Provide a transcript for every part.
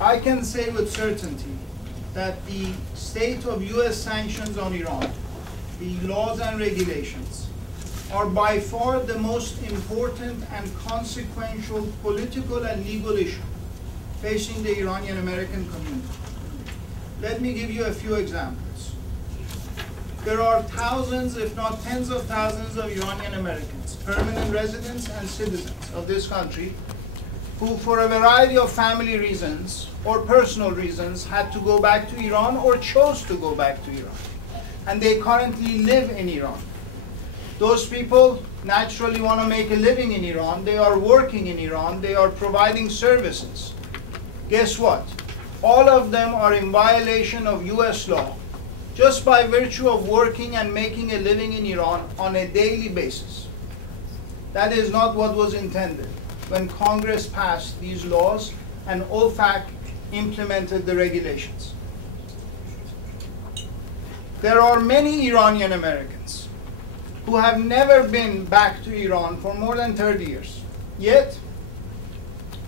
I can say with certainty that the state of US sanctions on Iran, the laws and regulations, are by far the most important and consequential political and legal issue facing the Iranian American community. Let me give you a few examples. There are thousands, if not tens of thousands, of Iranian Americans, permanent residents and citizens of this country, who for a variety of family reasons or personal reasons had to go back to Iran or chose to go back to Iran. And they currently live in Iran. Those people naturally want to make a living in Iran. They are working in Iran. They are providing services. Guess what? All of them are in violation of US law just by virtue of working and making a living in Iran on a daily basis. That is not what was intended when Congress passed these laws and OFAC implemented the regulations. There are many Iranian Americans who have never been back to Iran for more than 30 years. Yet,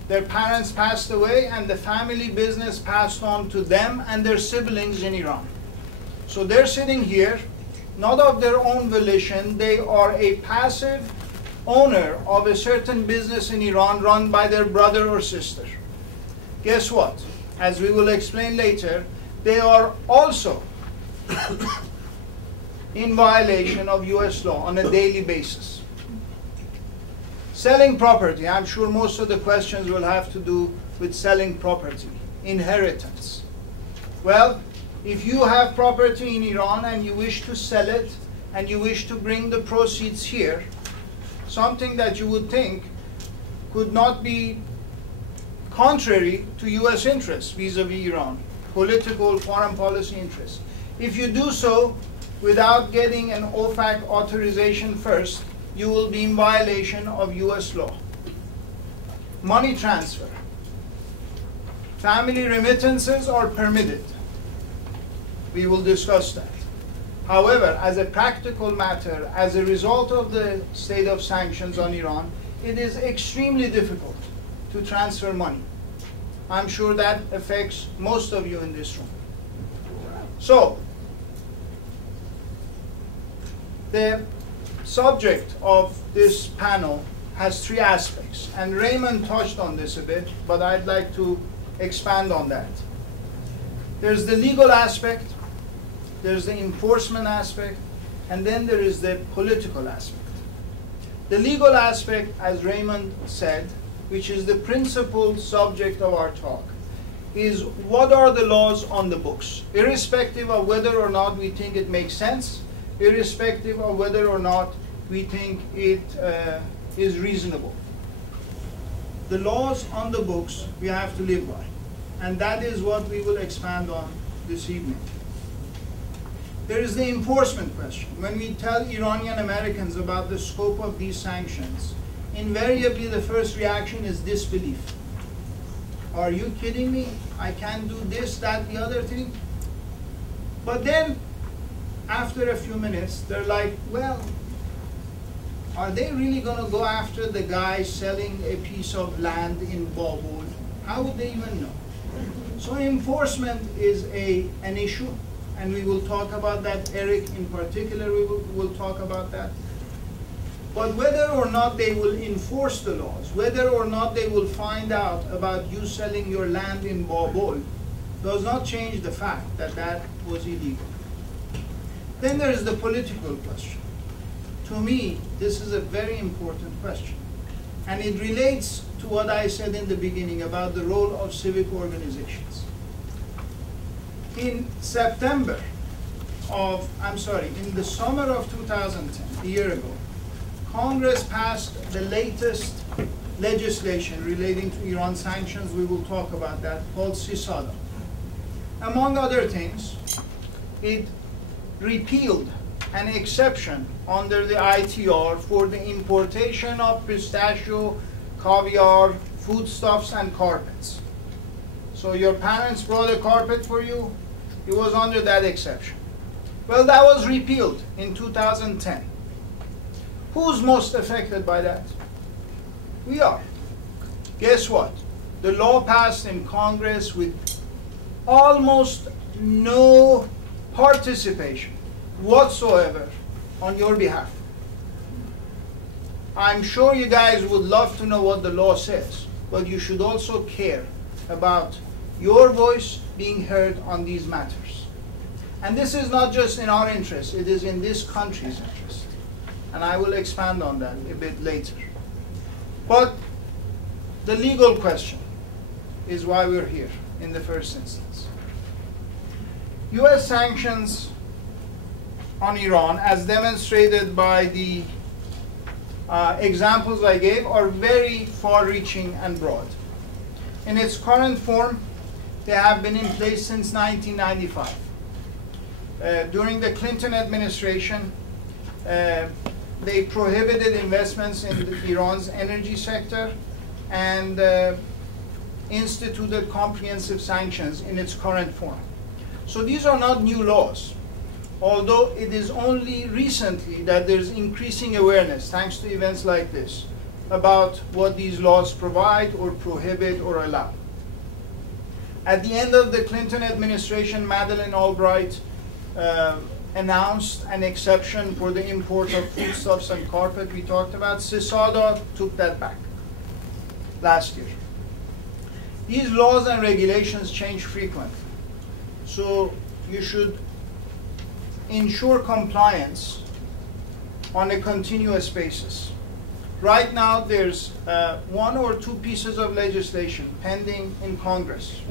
their parents passed away and the family business passed on to them and their siblings in Iran. So they're sitting here, not of their own volition. They are a passive owner of a certain business in Iran run by their brother or sister. Guess what? As we will explain later, they are also in violation of US law on a daily basis. Selling property. I'm sure most of the questions will have to do with selling property. Inheritance. Well, if you have property in Iran and you wish to sell it and you wish to bring the proceeds here, something that you would think could not be contrary to US interests vis-a-vis Iran, political, foreign policy interests. If you do so without getting an OFAC authorization first, you will be in violation of US law. Money transfer. Family remittances are permitted. We will discuss that. However, as a practical matter, as a result of the state of sanctions on Iran, it is extremely difficult to transfer money. I'm sure that affects most of you in this room. So, the subject of this panel has three aspects, and Raymond touched on this a bit, but I'd like to expand on that. There's the legal aspect, there's the enforcement aspect, and then there is the political aspect. The legal aspect, as Raymond said, which is the principal subject of our talk, is what are the laws on the books, irrespective of whether or not we think it makes sense, irrespective of whether or not we think it is reasonable. The laws on the books we have to live by, and that is what we will expand on this evening. There is the enforcement question. When we tell Iranian Americans about the scope of these sanctions, invariably the first reaction is disbelief. Are you kidding me? I can't do this, that, the other thing? But then, after a few minutes, they're like, well, are they really going to go after the guy selling a piece of land in Babur? How would they even know? So enforcement is an issue, and we will talk about that. Eric in particular will talk about that. But whether or not they will enforce the laws, whether or not they will find out about you selling your land in Babur, does not change the fact that that was illegal. Then there is the political question. To me, this is a very important question. And it relates to what I said in the beginning about the role of civic organizations. In in the summer of 2010, a year ago, Congress passed the latest legislation relating to Iran sanctions. We will talk about that, called CISADA. Among other things, it repealed an exception under the ITR for the importation of pistachio, caviar, foodstuffs, and carpets. So your parents brought a carpet for you, it was under that exception. Well, that was repealed in 2010. Who's most affected by that? We are. Guess what? the law passed in Congress with almost no participation whatsoever on your behalf. I'm sure you guys would love to know what the law says, but you should also care about your voice being heard on these matters. And this is not just in our interest, it is in this country's interest. And I will expand on that a bit later. But the legal question is why we're here in the first instance. US sanctions on Iran, as demonstrated by the examples I gave, are very far-reaching and broad. In its current form, they have been in place since 1995. During the Clinton administration, they prohibited investments in Iran's energy sector and instituted comprehensive sanctions in its current form. So these are not new laws, although it is only recently that there's increasing awareness, thanks to events like this, about what these laws provide or prohibit or allow. At the end of the Clinton administration, Madeleine Albright announced an exception for the import of foodstuffs and carpet we talked about. CISADA took that back last year. These laws and regulations change frequently, so you should ensure compliance on a continuous basis. Right now, there's 1 or 2 pieces of legislation pending in Congress.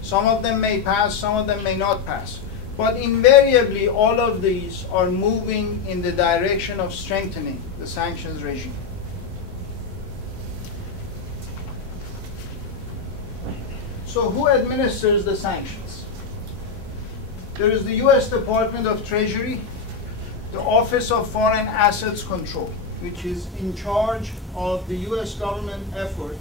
Some of them may pass, some of them may not pass. But invariably, all of these are moving in the direction of strengthening the sanctions regime. So who administers the sanctions? There is the US Department of Treasury, the Office of Foreign Assets Control, which is in charge of the US government effort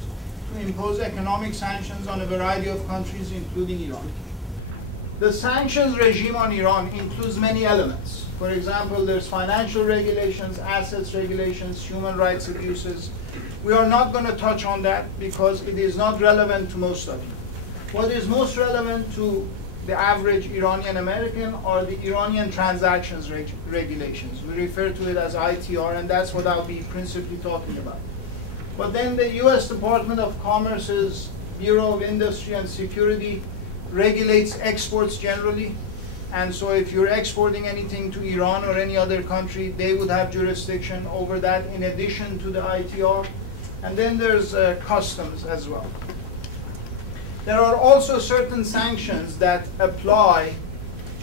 to impose economic sanctions on a variety of countries, including Iran. The sanctions regime on Iran includes many elements. For example, there's financial regulations, assets regulations, human rights abuses. We are not going to touch on that because it is not relevant to most of you. What is most relevant to the average Iranian American are the Iranian transactions regulations. We refer to it as ITR, and that's what I'll be principally talking about. But then the US Department of Commerce's Bureau of Industry and Security regulates exports generally, and so if you're exporting anything to Iran or any other country, they would have jurisdiction over that in addition to the ITR. And then there's customs as well. There are also certain sanctions that apply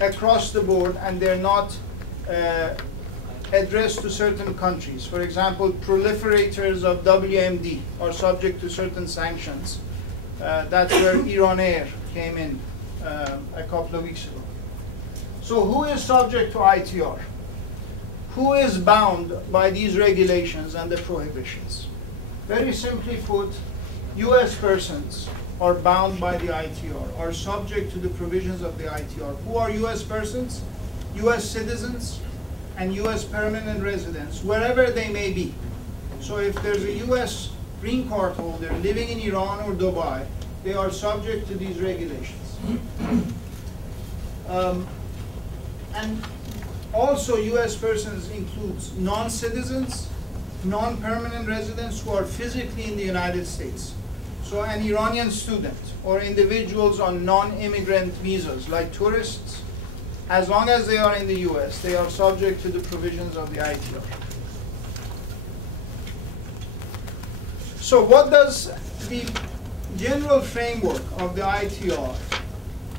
across the board, and they're not addressed to certain countries. For example, proliferators of WMD are subject to certain sanctions. That's where Iran Air came in a couple of weeks ago. So who is subject to ITR? Who is bound by these regulations and the prohibitions? Very simply put, US persons are bound by the ITR, are subject to the provisions of the ITR. Who are US persons? US citizens and US permanent residents, wherever they may be. So if there's a US green card holder living in Iran or Dubai, they are subject to these regulations. And also US persons includes non-citizens, non-permanent residents who are physically in the United States. So an Iranian student or individuals on non-immigrant visas like tourists, as long as they are in the US, they are subject to the provisions of the ITR. So what does the general framework of the ITR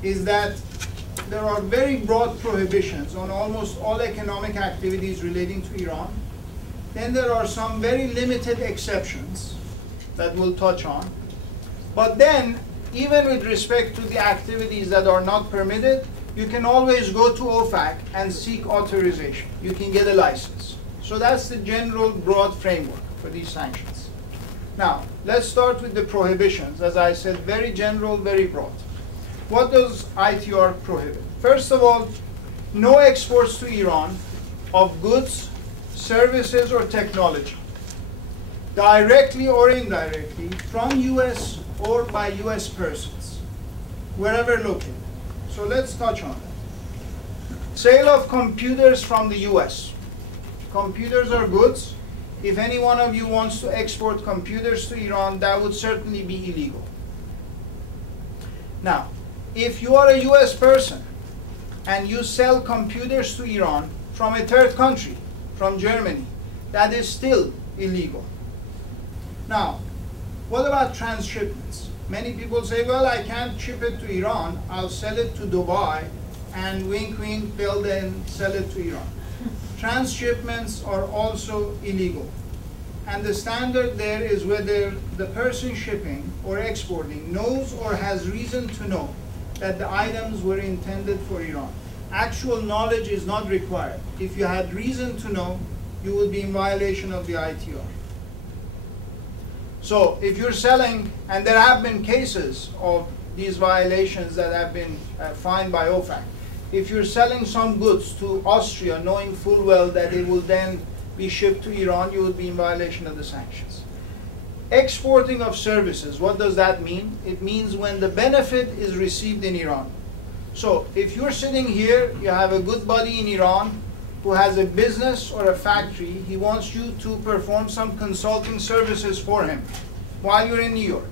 is that there are very broad prohibitions on almost all economic activities relating to Iran. Then there are some very limited exceptions that we'll touch on. But then, even with respect to the activities that are not permitted, you can always go to OFAC and seek authorization. You can get a license. So that's the general broad framework for these sanctions. Now, let's start with the prohibitions. As I said, very general, very broad. What does ITR prohibit? First of all, no exports to Iran of goods, services, or technology, directly or indirectly, from US or by US persons, wherever located. So let's touch on that. Sale of computers from the US. Computers are goods. If any one of you wants to export computers to Iran, that would certainly be illegal. Now, if you are a US person and you sell computers to Iran from a third country, from Germany, that is still illegal. Now, what about transshipments? Many people say, well, I can't ship it to Iran, I'll sell it to Dubai, and wink wink, build and sell it to Iran. Transshipments are also illegal. And the standard there is whether the person shipping or exporting knows or has reason to know that the items were intended for Iran. Actual knowledge is not required. If you had reason to know, you would be in violation of the ITR. So if you're selling, and there have been cases of these violations that have been fined by OFAC, if you're selling some goods to Austria knowing full well that it will then be shipped to Iran, you would be in violation of the sanctions. Exporting of services, what does that mean? It means when the benefit is received in Iran. So if you're sitting here, you have a good buddy in Iran who has a business or a factory, he wants you to perform some consulting services for him while you're in New York,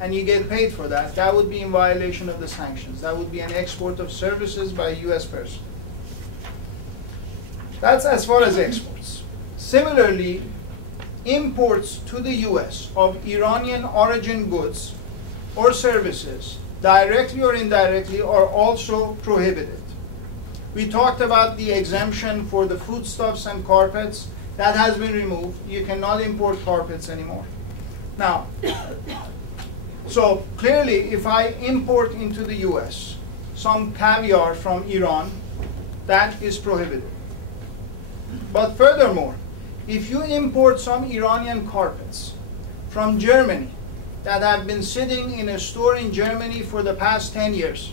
and you get paid for that, that would be in violation of the sanctions. That would be an export of services by a US person. That's as far as exports. Similarly, imports to the US of Iranian origin goods or services, directly or indirectly, are also prohibited. We talked about the exemption for the foodstuffs and carpets. That has been removed. You cannot import carpets anymore. Now, so clearly, if I import into the US some caviar from Iran, that is prohibited. But furthermore, if you import some Iranian carpets from Germany that have been sitting in a store in Germany for the past 10 years,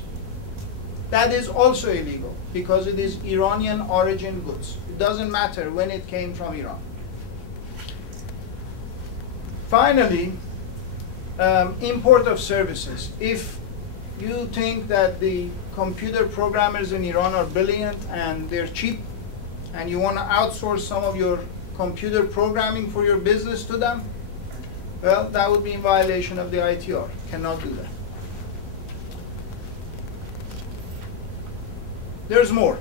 that is also illegal because it is Iranian origin goods. It doesn't matter when it came from Iran. Finally, import of services. If you think that the computer programmers in Iran are brilliant and they're cheap, and you want to outsource some of your computer programming for your business to them, well, that would be in violation of the ITR. Cannot do that. There's more.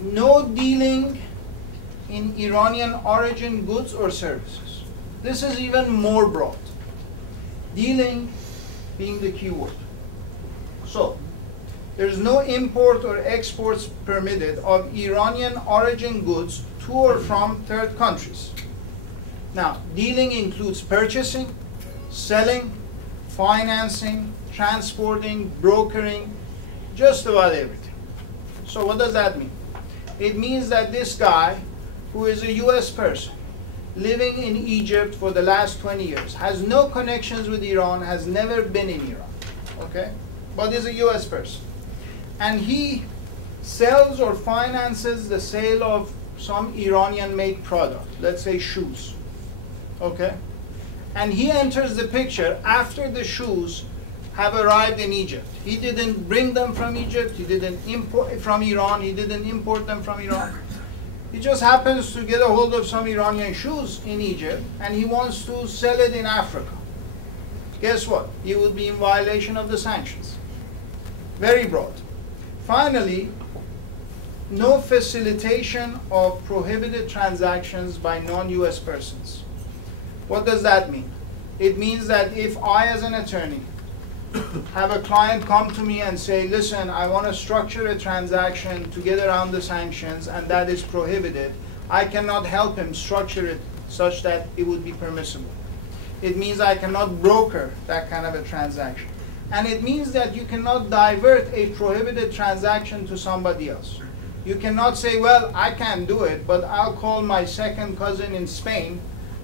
No dealing in Iranian origin goods or services. This is even more broad. Dealing being the key word. So, there's no import or exports permitted of Iranian origin goods to or from third countries. Now, dealing includes purchasing, selling, financing, transporting, brokering, just about everything. So what does that mean? It means that this guy, who is a US person, living in Egypt for the last 20 years, has no connections with Iran, has never been in Iran, okay? But is a US person. And he sells or finances the sale of some Iranian-made product, let's say shoes, okay? And he enters the picture after the shoes have arrived in Egypt. He didn't bring them from Egypt, he didn't import from Iran, he didn't import them from Iran. He just happens to get a hold of some Iranian shoes in Egypt and he wants to sell it in Africa. Guess what? He would be in violation of the sanctions. Very broad. Finally, no facilitation of prohibited transactions by non-US persons. What does that mean? It means that if I, as an attorney, have a client come to me and say, listen, I want to structure a transaction to get around the sanctions and that is prohibited, I cannot help him structure it such that it would be permissible. It means I cannot broker that kind of a transaction. And it means that you cannot divert a prohibited transaction to somebody else. You cannot say, well, I can't do it, but I'll call my second cousin in Spain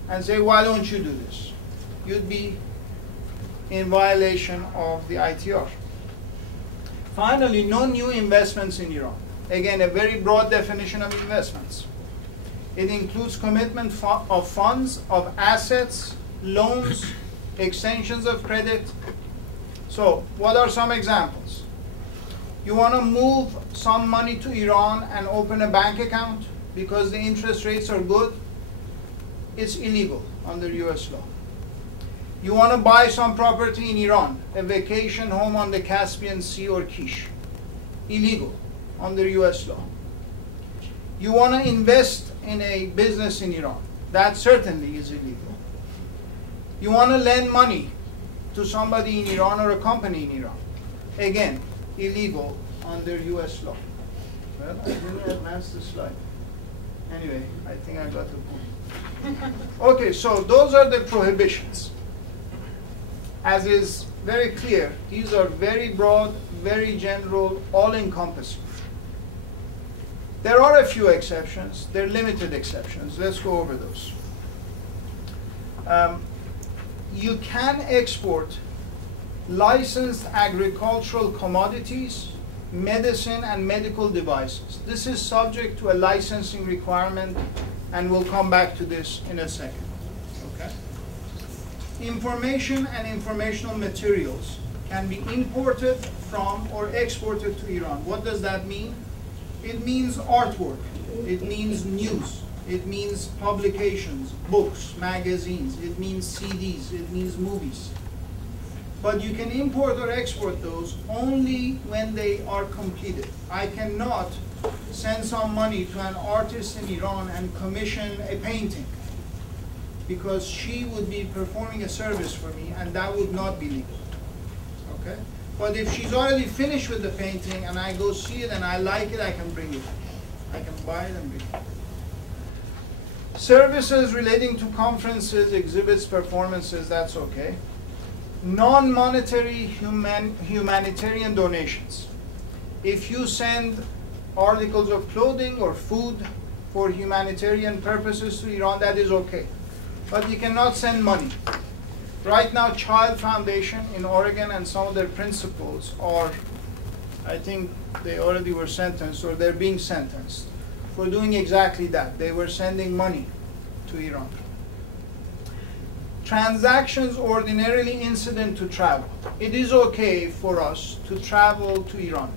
and say, why don't you do this? You'd be in violation of the ITR. Finally, no new investments in Iran. Again, a very broad definition of investments. It includes commitment of funds, of assets, loans, extensions of credit. So what are some examples? You want to move some money to Iran and open a bank account because the interest rates are good. It's illegal under US law. You want to buy some property in Iran, a vacation home on the Caspian Sea or Kish. Illegal under US law. You want to invest in a business in Iran. That certainly is illegal. You want to lend money to somebody in Iran or a company in Iran. Again, illegal under US law. Well, I didn't advance the slide. Anyway, I think I got the point. Okay, so those are the prohibitions. As is very clear, these are very broad, very general, all-encompassing. There are a few exceptions. They're limited exceptions. Let's go over those. You can export licensed agricultural commodities, medicine, and medical devices. This is subject to a licensing requirement, and we'll come back to this in a second. Okay? Information and informational materials can be imported from or exported to Iran. What does that mean? It means artwork. It means news. It means publications, books, magazines. It means CDs. It means movies. But you can import or export those only when they are completed. I cannot send some money to an artist in Iran and commission a painting, because she would be performing a service for me, and that would not be legal. Okay? But if she's already finished with the painting and I go see it and I like it, I can bring it. I can buy it and bring it. Services relating to conferences, exhibits, performances, that's okay. Non-monetary humanitarian donations. If you send articles of clothing or food for humanitarian purposes to Iran, that is okay. But you cannot send money. Right now, Child Foundation in Oregon and some of their principals are, I think they already were sentenced, or they're being sentenced for doing exactly that. They were sending money to Iran. Transactions ordinarily incident to travel. It is okay for us to travel to Iran.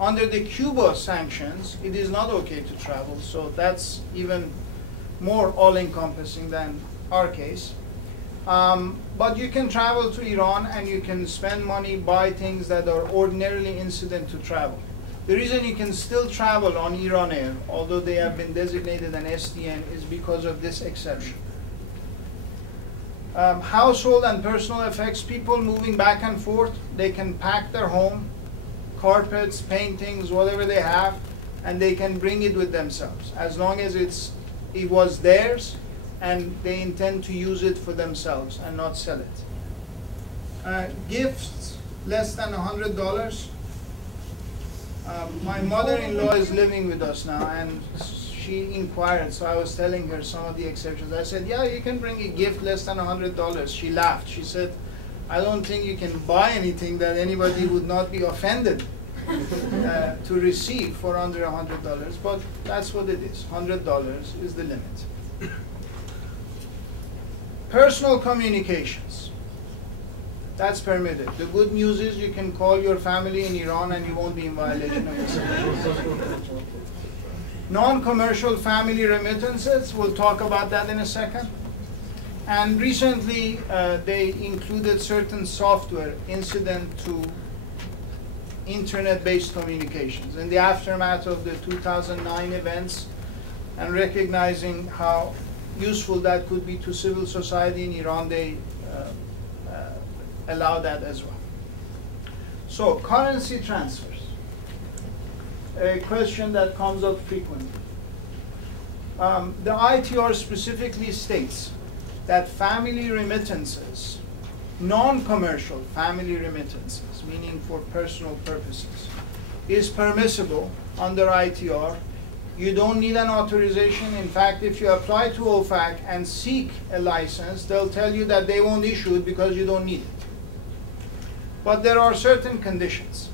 Under the Cuba sanctions, it is not okay to travel, so that's even more all-encompassing than our case. But you can travel to Iran and you can spend money, buy things that are ordinarily incident to travel. The reason you can still travel on Iran Air, although they have been designated an SDN, is because of this exception. Household and personal effects, people moving back and forth, they can pack their home, carpets, paintings, whatever they have, and they can bring it with themselves, as long as it was theirs and they intend to use it for themselves and not sell it. Gifts less than $100. My mother-in-law is living with us now, and she inquired, so I was telling her some of the exceptions. I said, yeah, you can bring a gift less than $100. She laughed. She said, I don't think you can buy anything that anybody would not be offended to receive for under $100, but that's what it is. $100 is the limit. Personal communications. That's permitted. The good news is you can call your family in Iran and you won't be in violation of this. Non-commercial family remittances, we'll talk about that in a second. And recently, they included certain software incident to internet-based communications. In the aftermath of the 2009 events, and recognizing how useful that could be to civil society in Iran, they allow that as well. So, currency transfers. A question that comes up frequently. The ITR specifically states that family remittances, non-commercial family remittances, meaning for personal purposes, is permissible under ITR. You don't need an authorization. In fact, if you apply to OFAC and seek a license, they'll tell you that they won't issue it because you don't need it. But there are certain conditions.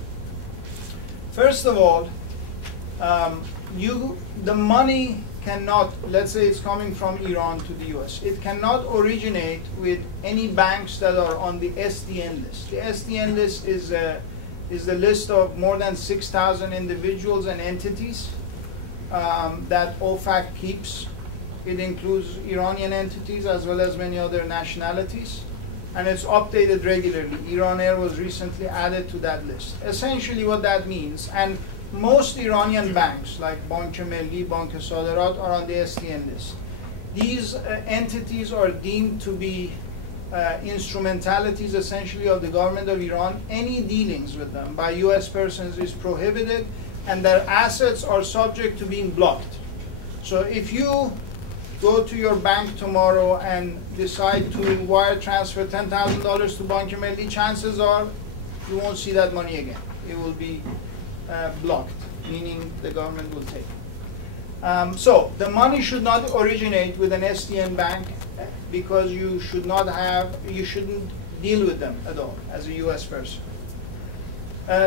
First of all, the money cannot, let's say it's coming from Iran to the US, it cannot originate with any banks that are on the SDN list. The SDN list is the list of more than 6,000 individuals and entities that OFAC keeps. It includes Iranian entities as well as many other nationalities, and it's updated regularly. Iran Air was recently added to that list. Essentially what that means, and most Iranian banks like Bank Melli, Bank Saderat are on the SDN list. These entities are deemed to be instrumentalities essentially of the government of Iran. Any dealings with them by US persons is prohibited, and their assets are subject to being blocked. So if you go to your bank tomorrow and decide to wire transfer $10,000 to Bank Melli, chances are you won't see that money again. It will be blocked, meaning the government will take it. So the money should not originate with an SDN bank because you shouldn't deal with them at all as a US person.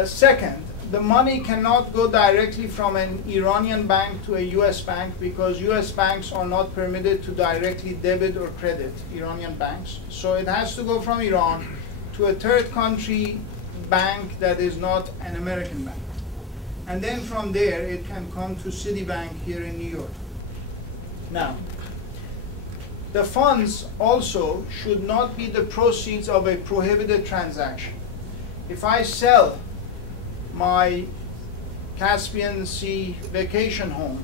Second, the money cannot go directly from an Iranian bank to a US bank because US banks are not permitted to directly debit or credit Iranian banks. So it has to go from Iran to a third country bank that is not an American bank. And then from there, it can come to Citibank here in New York. Now, the funds also should not be the proceeds of a prohibited transaction. If I sell my Caspian Sea vacation home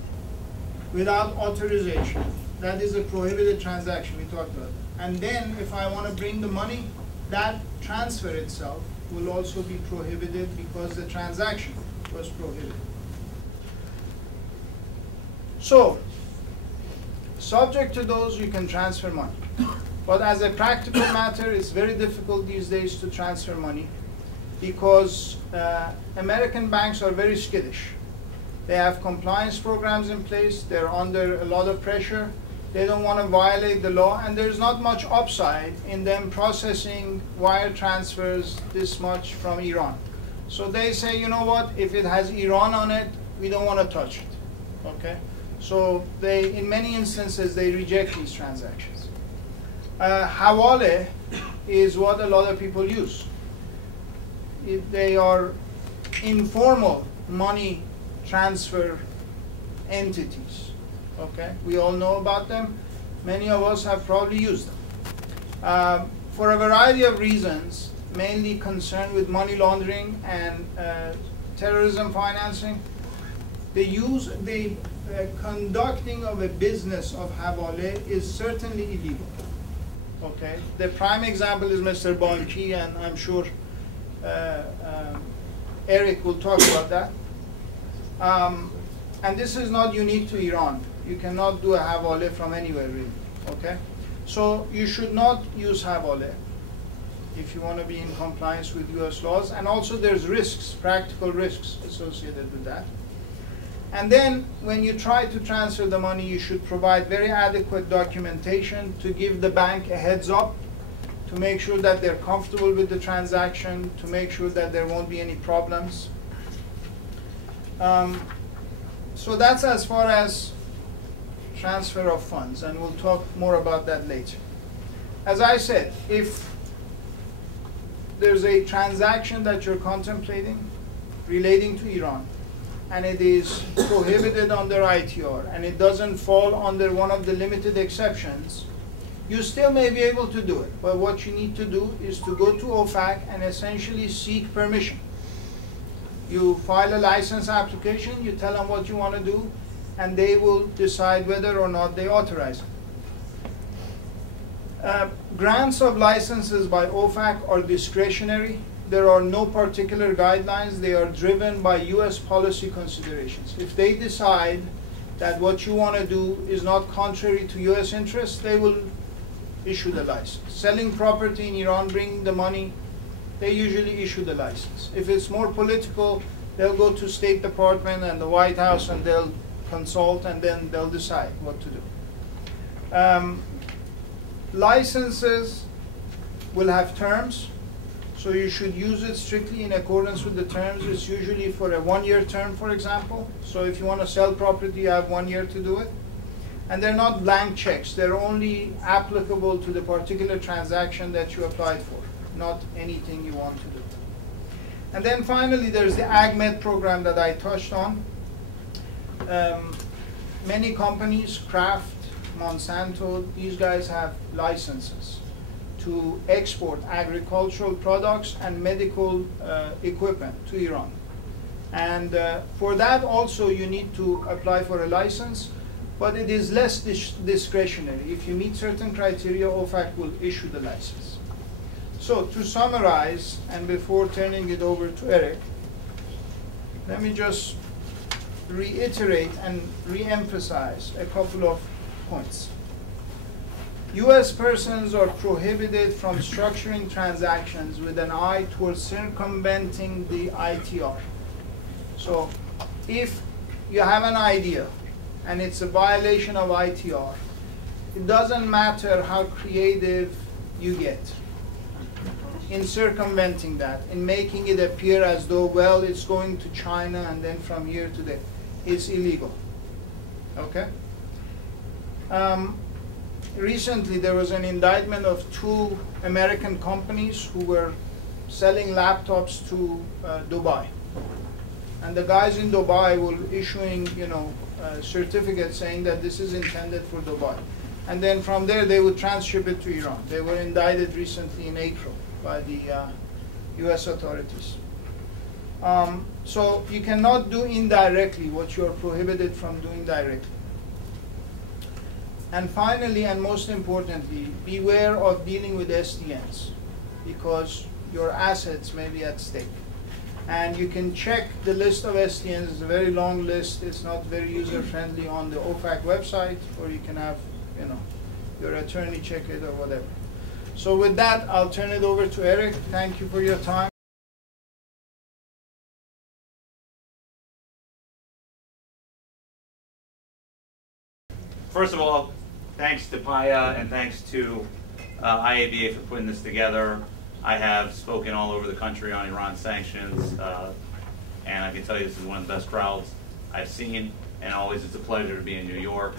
without authorization, that is a prohibited transaction, we talked about that. And then if I want to bring the money, that transfer itself will also be prohibited because the transaction was prohibited. So, subject to those, you can transfer money. But as a practical matter, it's very difficult these days to transfer money because American banks are very skittish. They have compliance programs in place. They're under a lot of pressure. They don't want to violate the law, and there's not much upside in them processing wire transfers this much from Iran. So they say, you know what, if it has Iran on it, we don't want to touch it, okay? So they, in many instances, they reject these transactions. Hawale is what a lot of people use. They are informal money transfer entities, okay? We all know about them. Many of us have probably used them. For a variety of reasons, mainly concerned with money laundering and terrorism financing, the conducting of a business of Hawale is certainly illegal. Okay, the prime example is Mr. Banki, and I'm sure Eric will talk about that. And this is not unique to Iran. You cannot do a Hawale from anywhere, really. Okay, so you should not use Hawale if you want to be in compliance with US laws. And also there's risks, practical risks associated with that. And then when you try to transfer the money, you should provide very adequate documentation to give the bank a heads up, to make sure that they're comfortable with the transaction, to make sure that there won't be any problems. So that's as far as transfer of funds, and we'll talk more about that later. As I said, if there's a transaction that you're contemplating relating to Iran, and it is prohibited under ITR, and it doesn't fall under one of the limited exceptions, you still may be able to do it. But what you need to do is to go to OFAC and essentially seek permission. You file a license application, you tell them what you want to do, and they will decide whether or not they authorize it. Grants of licenses by OFAC are discretionary. There are no particular guidelines. They are driven by US policy considerations. If they decide that what you want to do is not contrary to US interests, they will issue the license. Selling property in Iran, bringing the money, they usually issue the license. If it's more political, they'll go to State Department and the White House and they'll consult, and then they'll decide what to do. Licenses will have terms, so you should use it strictly in accordance with the terms. It's usually for a one-year term, for example. So if you want to sell property, you have 1 year to do it. And they're not blank checks. They're only applicable to the particular transaction that you applied for, not anything you want to do. And then finally, there's the AgMed program that I touched on. Many companies, Kraft, Monsanto, these guys have licenses to export agricultural products and medical equipment to Iran. And for that also you need to apply for a license, but it is less discretionary. If you meet certain criteria, OFAC will issue the license. So to summarize, and before turning it over to Eric, let me just reiterate and re-emphasize a couple of points. U.S. persons are prohibited from structuring transactions with an eye towards circumventing the ITR. So if you have an idea and it's a violation of ITR, it doesn't matter how creative you get in circumventing that, in making it appear as though, well, it's going to China and then from here to there. It's illegal. Okay? Recently, there was an indictment of 2 American companies who were selling laptops to Dubai. And the guys in Dubai were issuing, certificates saying that this is intended for Dubai. And then from there, they would transship it to Iran. They were indicted recently in April by the US authorities. So you cannot do indirectly what you are prohibited from doing directly. And finally, and most importantly, beware of dealing with SDNs, because your assets may be at stake. And you can check the list of SDNs. It's a very long list. It's not very user-friendly on the OFAC website, or you can have your attorney check it or whatever. So with that, I'll turn it over to Eric. Thank you for your time. First of all, thanks to PAAIA and thanks to IABA for putting this together. I have spoken all over the country on Iran sanctions, and I can tell you this is one of the best crowds I've seen, and always it's a pleasure to be in New York.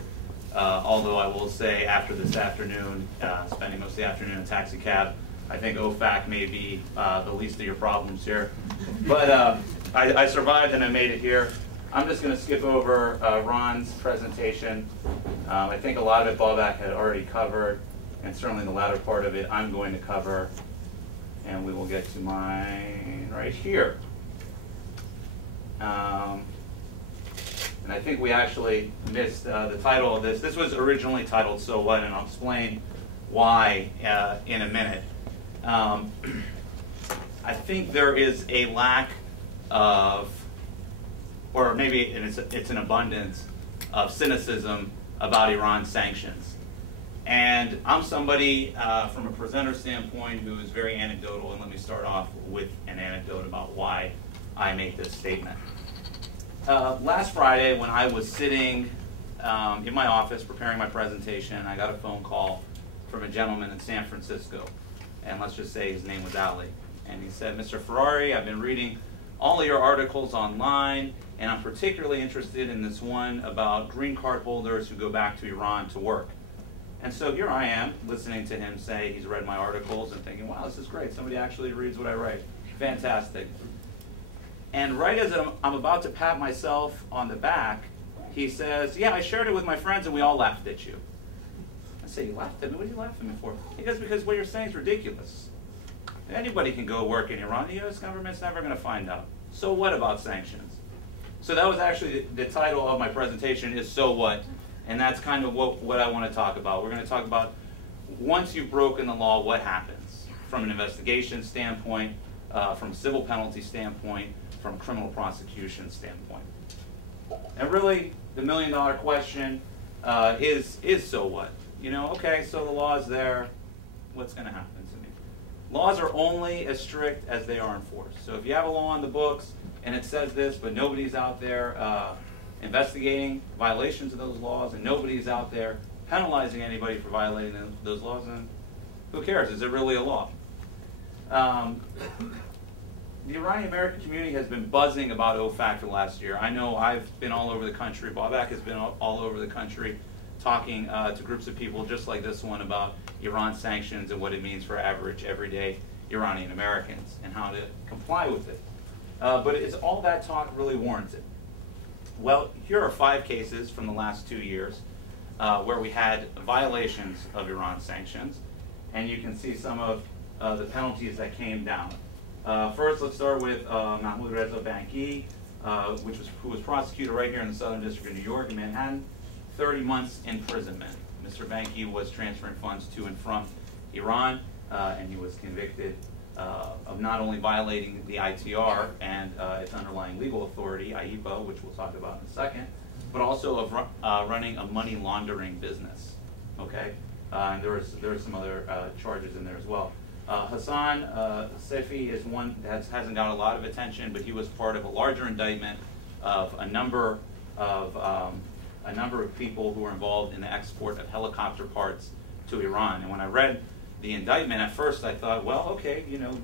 Although I will say after this afternoon, spending most of the afternoon in a taxi cab, I think OFAC may be the least of your problems here. But I survived and I made it here. I'm just going to skip over Ron's presentation. I think a lot of it Babak had already covered, and certainly the latter part of it I'm going to cover. And we will get to mine right here. And I think we actually missed the title of this. This was originally titled So What, and I'll explain why in a minute. I think there is a lack of, or maybe it's an abundance of cynicism about Iran sanctions. And I'm somebody from a presenter standpoint who is very anecdotal, and let me start off with an anecdote about why I make this statement. Last Friday, when I was sitting in my office preparing my presentation, I got a phone call from a gentleman in San Francisco, and let's just say his name was Ali. And he said, "Mr. Ferrari, I've been reading all of your articles online, and I'm particularly interested in this one about green card holders who go back to Iran to work." And so here I am, listening to him say he's read my articles and thinking, wow, this is great. Somebody actually reads what I write. Fantastic. And right as I'm about to pat myself on the back, he says, "Yeah, I shared it with my friends and we all laughed at you." I say, "You laughed at me? What are you laughing at me for?" He goes, "Because what you're saying is ridiculous. Anybody can go work in Iran. The U.S. government's never going to find out. So what about sanctions?" So that was actually the title of my presentation is So What? And that's kind of what I want to talk about. We're going to talk about once you've broken the law, what happens from an investigation standpoint, from a civil penalty standpoint, from a criminal prosecution standpoint. And really, the million-dollar question is so what? Okay, so the law is there. What's going to happen to me? Laws are only as strict as they are enforced. So if you have a law on the books and it says this, but nobody's out there investigating violations of those laws, and nobody's out there penalizing anybody for violating those laws, then who cares? Is it really a law? The Iranian American community has been buzzing about OFAC for the last year. I know I've been all over the country. Babak has been all over the country talking to groups of people just like this one about Iran sanctions and what it means for average, everyday Iranian Americans and how to comply with it. But is all that talk really warranted? Well, here are 5 cases from the last 2 years where we had violations of Iran sanctions, and you can see some of the penalties that came down. First, let's start with Mahmoud Reza Banki, who was prosecuted right here in the Southern District of New York in Manhattan, 30 months imprisonment. Mr. Banki was transferring funds to and from Iran, and he was convicted of not only violating the ITR and its underlying legal authority, IABA, which we'll talk about in a second, but also of running a money laundering business. Okay, and there are some other charges in there as well. Hassan Sefi is one that hasn't got a lot of attention, but he was part of a larger indictment of a number of people who were involved in the export of helicopter parts to Iran. And when I read the indictment, at first I thought, well, okay, you know,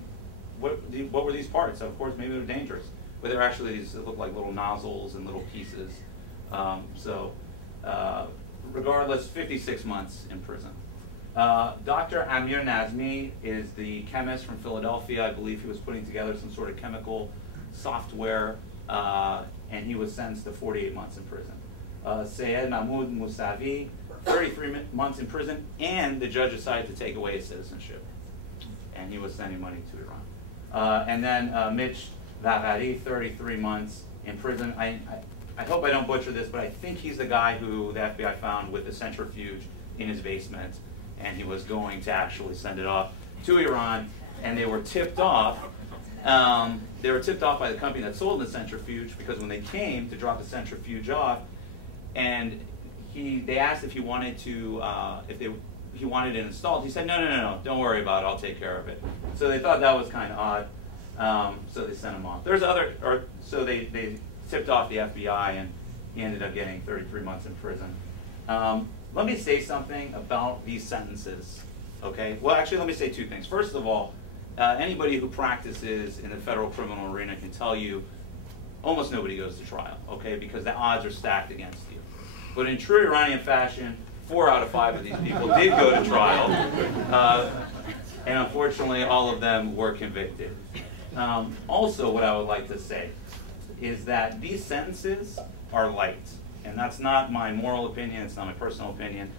what were these parts? Of course, maybe they're dangerous, but they're actually these that look like little nozzles and little pieces. Regardless, 56 months in prison. Dr. Amir Nazmi is the chemist from Philadelphia. I believe he was putting together some sort of chemical software, and he was sentenced to 48 months in prison. Sayed Mahmoud Mousavi, 33 months in prison, and the judge decided to take away his citizenship, and he was sending money to Iran. And then Mitch Vaghari, 33 months in prison. I hope I don't butcher this, but I think he's the guy who the FBI found with the centrifuge in his basement, and he was going to actually send it off to Iran, and they were tipped off. They were tipped off by the company that sold the centrifuge, because when they came to drop the centrifuge off, and they asked if he wanted to, he wanted it installed. He said, no, don't worry about it, I'll take care of it. So they thought that was kind of odd, so they sent him off. So they tipped off the FBI, and he ended up getting 33 months in prison. Let me say something about these sentences, okay? Well, actually, let me say 2 things. First of all, anybody who practices in the federal criminal arena can tell you almost nobody goes to trial, okay? Because the odds are stacked against you. But in true Iranian fashion, 4 out of 5 of these people did go to trial, and unfortunately, all of them were convicted. Also, what I would like to say is that these sentences are light. And that's not my moral opinion, it's not my personal opinion.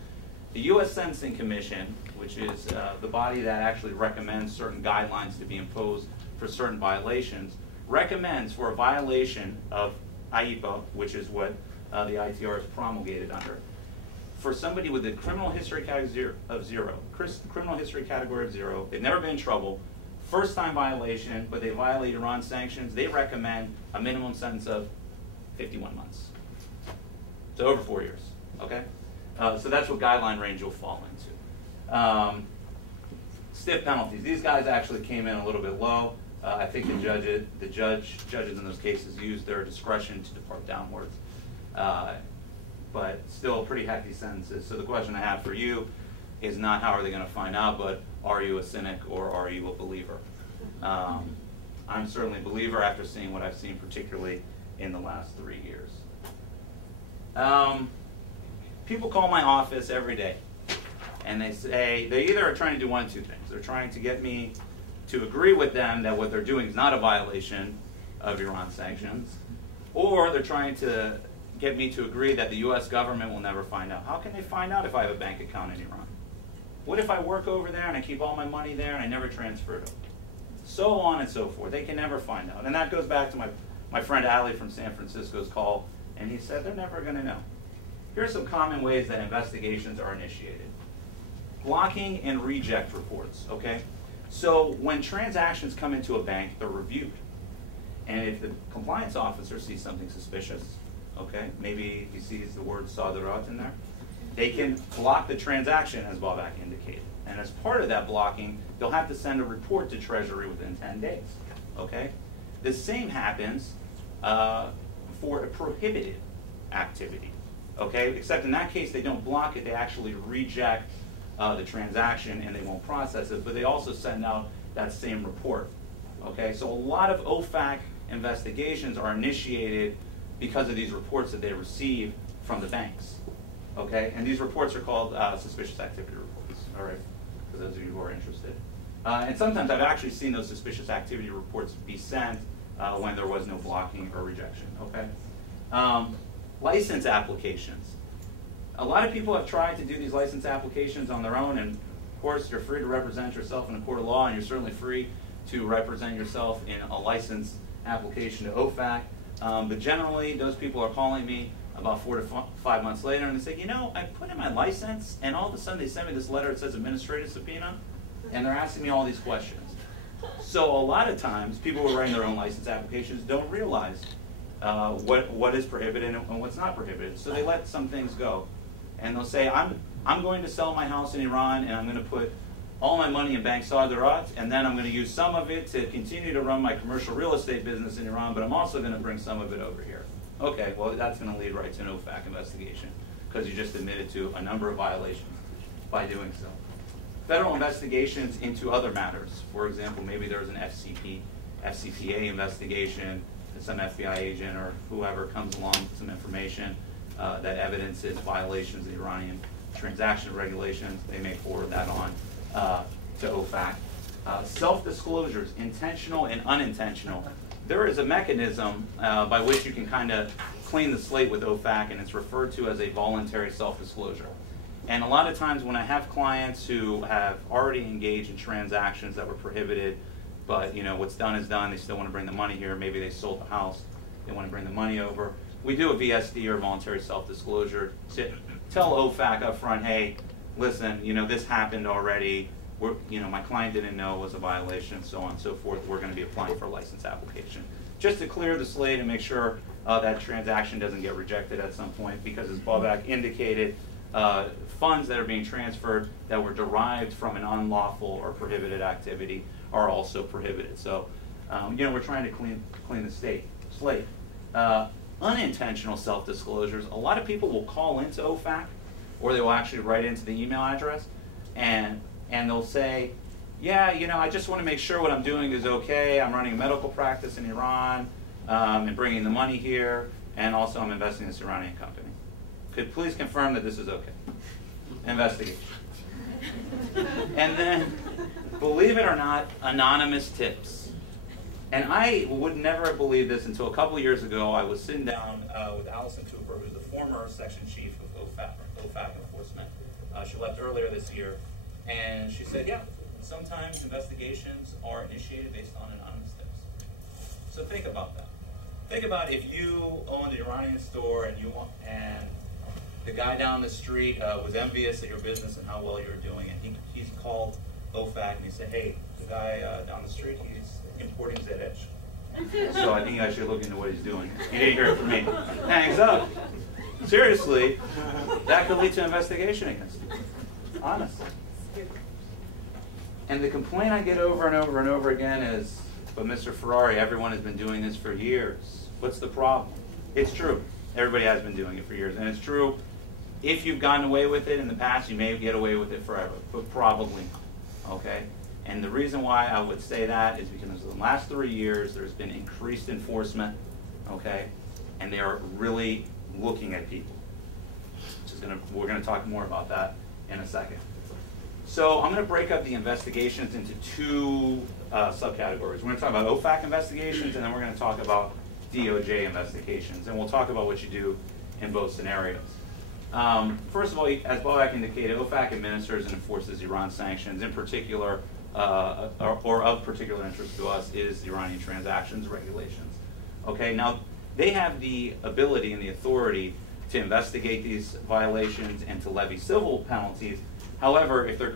The U.S. Sentencing Commission, which is the body that actually recommends certain guidelines to be imposed for certain violations, recommends for a violation of IABA, which is what the ITR is promulgated under, for somebody with a criminal history category of 0, they've never been in trouble, first-time violation, but they violate Iran sanctions, they recommend a minimum sentence of 51 months. So over 4 years, okay? So that's what guideline range you'll fall into. Stiff penalties. These guys actually came in a little bit low. I think judges in those cases used their discretion to depart downwards. But still pretty hefty sentences. So the question I have for you is not how are they going to find out, but are you a cynic or are you a believer? I'm certainly a believer after seeing what I've seen, particularly in the last 3 years. People call my office every day, and they say they either are trying to do one of 2 things. They're trying to get me to agree with them that what they're doing is not a violation of Iran sanctions, or they're trying to get me to agree that the U.S. government will never find out. How can they find out if I have a bank account in Iran? What if I work over there and I keep all my money there and I never transfer it over? So on and so forth. They can never find out. And that goes back to my friend Ali from San Francisco's call, and he said they're never going to know. Here are some common ways that investigations are initiated. Blocking and reject reports, okay? So when transactions come into a bank, they're reviewed. And if the compliance officer sees something suspicious, okay, maybe he sees the word Sadarat in there, they can block the transaction, as Babak indicated. And as part of that blocking, they'll have to send a report to Treasury within 10 days, okay? The same happens for a prohibited activity, okay? Except in that case, they don't block it, they actually reject the transaction and they won't process it, but they also send out that same report, okay? So a lot of OFAC investigations are initiated because of these reports that they receive from the banks. Okay, and these reports are called suspicious activity reports, all right, for those of you who are interested. And sometimes I've actually seen those suspicious activity reports be sent when there was no blocking or rejection, okay? License applications. A lot of people have tried to do these license applications on their own, and of course you're free to represent yourself in a court of law, and you're certainly free to represent yourself in a license application to OFAC. But generally, those people are calling me about 4 to 5 months later, and they say, you know, I put in my license, and all of a sudden they send me this letter that says administrative subpoena, and they're asking me all these questions. So a lot of times, people who are writing their own license applications don't realize what is prohibited and what's not prohibited. So they let some things go. And they'll say, I'm going to sell my house in Iran, and I'm going to put all my money in Bank Sadarat, and then I'm going to use some of it to continue to run my commercial real estate business in Iran, but I'm also going to bring some of it over here. Okay, well, that's going to lead right to an OFAC investigation, because you just admitted to a number of violations by doing so. Federal investigations into other matters. For example, maybe there's an FCPA investigation, and some FBI agent or whoever comes along with some information that evidences violations of the Iranian transaction regulations. They may forward that on to OFAC. Self-disclosures, intentional and unintentional. There is a mechanism by which you can kind of clean the slate with OFAC, and it's referred to as a voluntary self-disclosure. And a lot of times when I have clients who have already engaged in transactions that were prohibited, but you know what's done is done, they still want to bring the money here, maybe they sold the house, they want to bring the money over, we do a VSD or voluntary self-disclosure to tell OFAC up front, hey, listen, you know, this happened already, my client didn't know it was a violation, so on and so forth, we're going to be applying for a license application. Just to clear the slate and make sure that transaction doesn't get rejected at some point, because as Babak indicated, funds that are being transferred that were derived from an unlawful or prohibited activity are also prohibited. So, we're trying to clean the slate. Unintentional self-disclosures, a lot of people will call into OFAC, or they will actually write into the email address, and they'll say, yeah, I just want to make sure what I'm doing is okay. I'm running a medical practice in Iran, and bringing the money here, and also I'm investing in this Iranian company. Could please confirm that this is okay? Investigation. And then, believe it or not, anonymous tips. And I would never have believed this until a couple years ago. I was sitting down with Allison Cooper, who's the former section chief of OFAC enforcement. She left earlier this year, and she said, yeah, sometimes investigations are initiated based on anonymous tips. So think about that. Think about if you owned an Iranian store and the guy down the street was envious of your business and how well you were doing, and he's called OFAC and he said, hey, the guy down the street, he's importing Zedech. So I think you guys should look into what he's doing. You didn't hear it from me. Hangs up. Seriously, that could lead to investigation against you. Honestly. And the complaint I get over and over and over again is, but Mr. Ferrari, everyone has been doing this for years. What's the problem? It's true. Everybody has been doing it for years. And it's true, if you've gotten away with it in the past, you may get away with it forever, but probably not. Okay? And the reason why I would say that is because in the last 3 years, there's been increased enforcement, okay? And they're really looking at people. We're going to talk more about that in a second. So I'm going to break up the investigations into two subcategories. We're going to talk about OFAC investigations, and then we're going to talk about DOJ investigations. And we'll talk about what you do in both scenarios. First of all, as Babak indicated, OFAC administers and enforces Iran sanctions. In particular, or of particular interest to us, is the Iranian transactions regulations. Okay, now they have the ability and the authority to investigate these violations and to levy civil penalties. However, if they're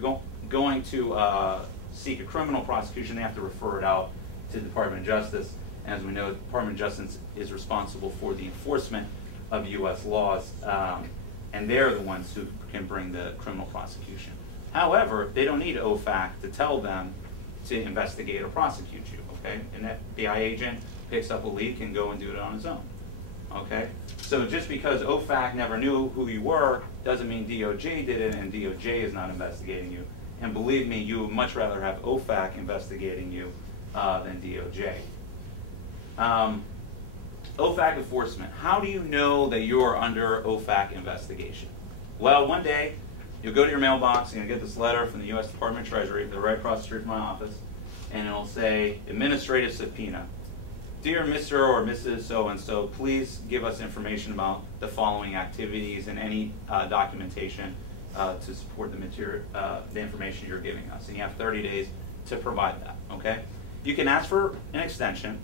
going to seek a criminal prosecution, they have to refer it out to the Department of Justice. As we know, the Department of Justice is responsible for the enforcement of U.S. laws, and they're the ones who can bring the criminal prosecution. However, they don't need OFAC to tell them to investigate or prosecute you, okay? An FBI agent picks up a leak and go and do it on his own, okay? So just because OFAC never knew who you were doesn't mean DOJ did it and DOJ is not investigating you. And believe me, you would much rather have OFAC investigating you than DOJ. OFAC enforcement. How do you know that you're under OFAC investigation? Well, one day, you'll go to your mailbox and you'll get this letter from the U.S. Department of Treasury. They're right across the street from my office. And it'll say, administrative subpoena. Dear Mr. or Mrs. So-and-so, please give us information about the following activities and any documentation to support the material, the information you're giving us. And you have 30 days to provide that, okay? You can ask for an extension.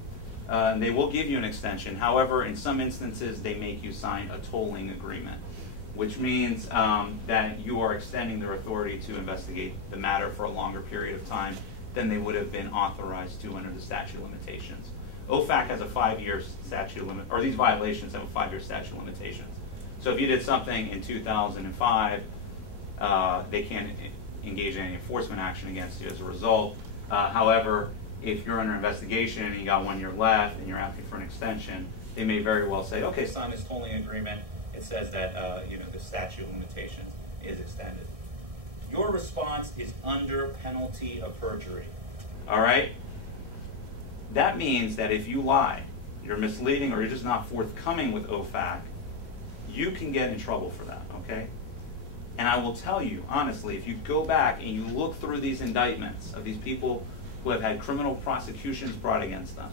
They will give you an extension. However, in some instances, they make you sign a tolling agreement, which means that you are extending their authority to investigate the matter for a longer period of time than they would have been authorized to under the statute of limitations. OFAC has a 5-year statute limit, or these violations have a 5-year statute of limitations. So if you did something in 2005, they can't engage in any enforcement action against you as a result. However, if you're under investigation and you got 1 year left and you're asking for an extension, they may very well say, okay, sign this tolling agreement. It says that the statute of limitations is extended. Your response is under penalty of perjury. All right? That means that if you lie, you're misleading, or you're just not forthcoming with OFAC, you can get in trouble for that, okay? And I will tell you, honestly, if you go back and you look through these indictments of these people who have had criminal prosecutions brought against them,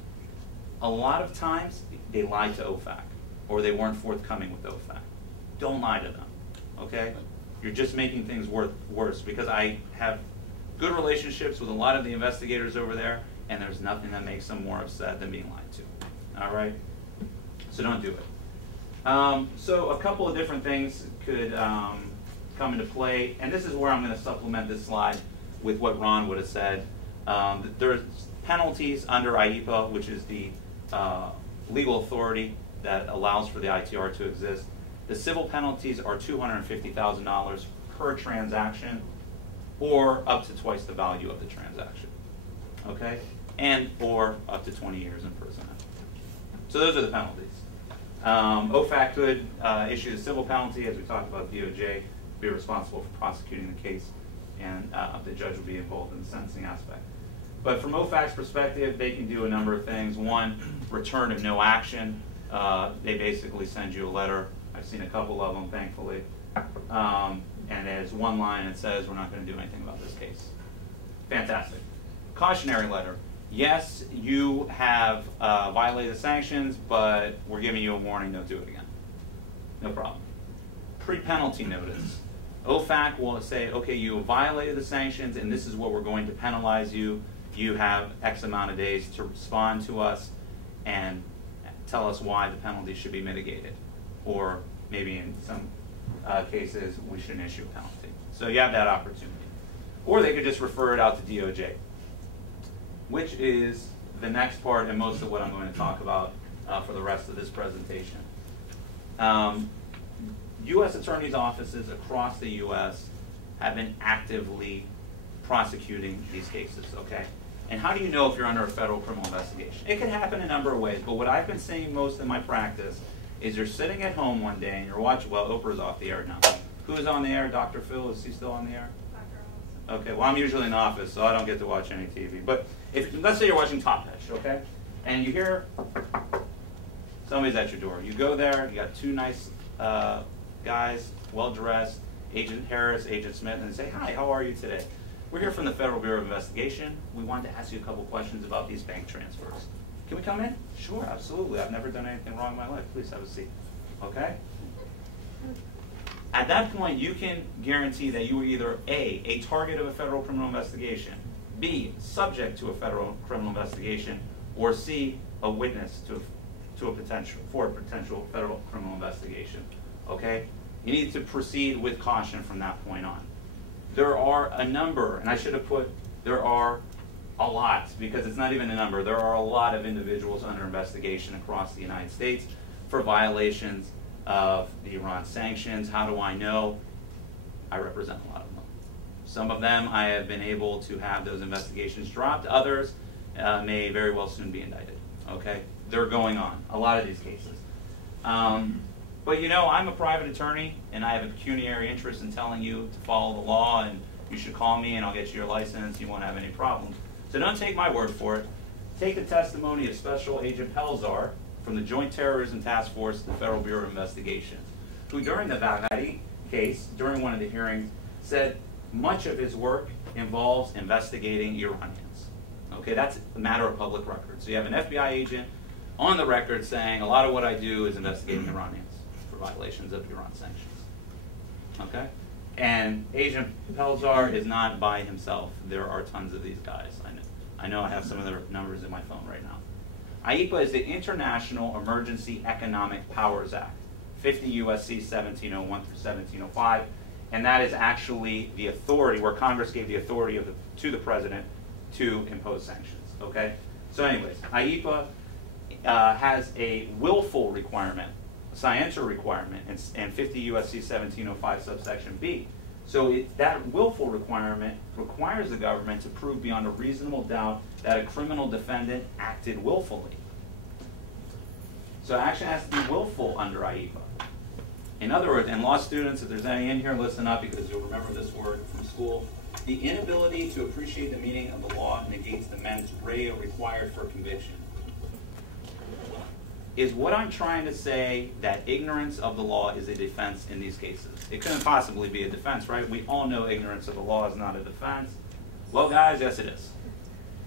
a lot of times they lied to OFAC, or they weren't forthcoming with OFAC. Don't lie to them, okay? You're just making things worse, because I have good relationships with a lot of the investigators over there, and there's nothing that makes them more upset than being lied to, all right? So don't do it. So a couple of different things could come into play, and this is where I'm going to supplement this slide with what Ron would have said. There's penalties under IABA, which is the legal authority that allows for the ITR to exist. The civil penalties are $250,000 per transaction, or up to twice the value of the transaction, okay? And or up to 20 years imprisonment. So those are the penalties. OFAC could issue the civil penalty, as we talked about. DOJ be responsible for prosecuting the case, and the judge will be involved in the sentencing aspect. But from OFAC's perspective, they can do a number of things. One, return of no action. They basically send you a letter. I've seen a couple of them, thankfully. And there's one line that says, we're not going to do anything about this case. Fantastic. Cautionary letter. Yes, you have violated the sanctions, but we're giving you a warning, don't do it again. No problem. Pre-penalty notice. OFAC will say, okay, you violated the sanctions, and this is what we're going to penalize you. You have X amount of days to respond to us and tell us why the penalty should be mitigated. Or maybe in some cases, we shouldn't issue a penalty. So you have that opportunity. Or they could just refer it out to DOJ, which is the next part and most of what I'm going to talk about for the rest of this presentation. U.S. attorneys' offices across the U.S. have been actively prosecuting these cases, okay? And how do you know if you're under a federal criminal investigation? It can happen a number of ways, but what I've been seeing most in my practice is you're sitting at home one day and you're watching, well, Oprah's off the air now. Who's on the air? Dr. Phil, is he still on the air? Dr. Okay, well, I'm usually in the office, so I don't get to watch any TV. But let's say you're watching Top Edge, okay? And you hear somebody's at your door. You go there, you got two nice guys, well-dressed, Agent Harris, Agent Smith, and they say, hi, how are you today? We're here from the Federal Bureau of Investigation. We wanted to ask you a couple questions about these bank transfers. Can we come in? Sure, absolutely. I've never done anything wrong in my life. Please have a seat. Okay? At that point, you can guarantee that you were either A, target of a federal criminal investigation, B, subject to a federal criminal investigation, or C, a witness to a potential federal criminal investigation. Okay? You need to proceed with caution from that point on. There are a number, and I should have put, there are a lot, because it's not even a number. There are a lot of individuals under investigation across the United States for violations of the Iran sanctions. How do I know? I represent a lot of them. Some of them I have been able to have those investigations dropped. Others may very well soon be indicted. Okay? They're going on, a lot of these cases. But you know, I'm a private attorney, and I have a pecuniary interest in telling you to follow the law, and you should call me and I'll get you your license. You won't have any problems. So don't take my word for it. Take the testimony of Special Agent Pelzar from the Joint Terrorism Task Force of the Federal Bureau of Investigation, who during the Baghdadi case, during one of the hearings, said much of his work involves investigating Iranians. Okay, that's a matter of public record. So you have an FBI agent on the record saying, a lot of what I do is investigating Iranians for violations of Iran sanctions. Okay? And Agent Pelzar is not by himself. There are tons of these guys. I know I have some of their numbers in my phone right now. IABA is the International Emergency Economic Powers Act, 50 U.S.C. 1701 through 1705, and that is actually the authority, where Congress gave the authority to the president to impose sanctions, okay? So anyways, IABA has a willful requirement, a scienter requirement, and 50 U.S.C. 1705 subsection B. So that willful requirement requires the government to prove beyond a reasonable doubt that a criminal defendant acted willfully. So action has to be willful under IABA. In other words, and law students, if there's any in here, listen up because you'll remember this word from school. The inability to appreciate the meaning of the law negates the mens rea required for conviction. Is what I'm trying to say that ignorance of the law is a defense in these cases? It couldn't possibly be a defense, right? We all know ignorance of the law is not a defense. Well, guys, yes it is.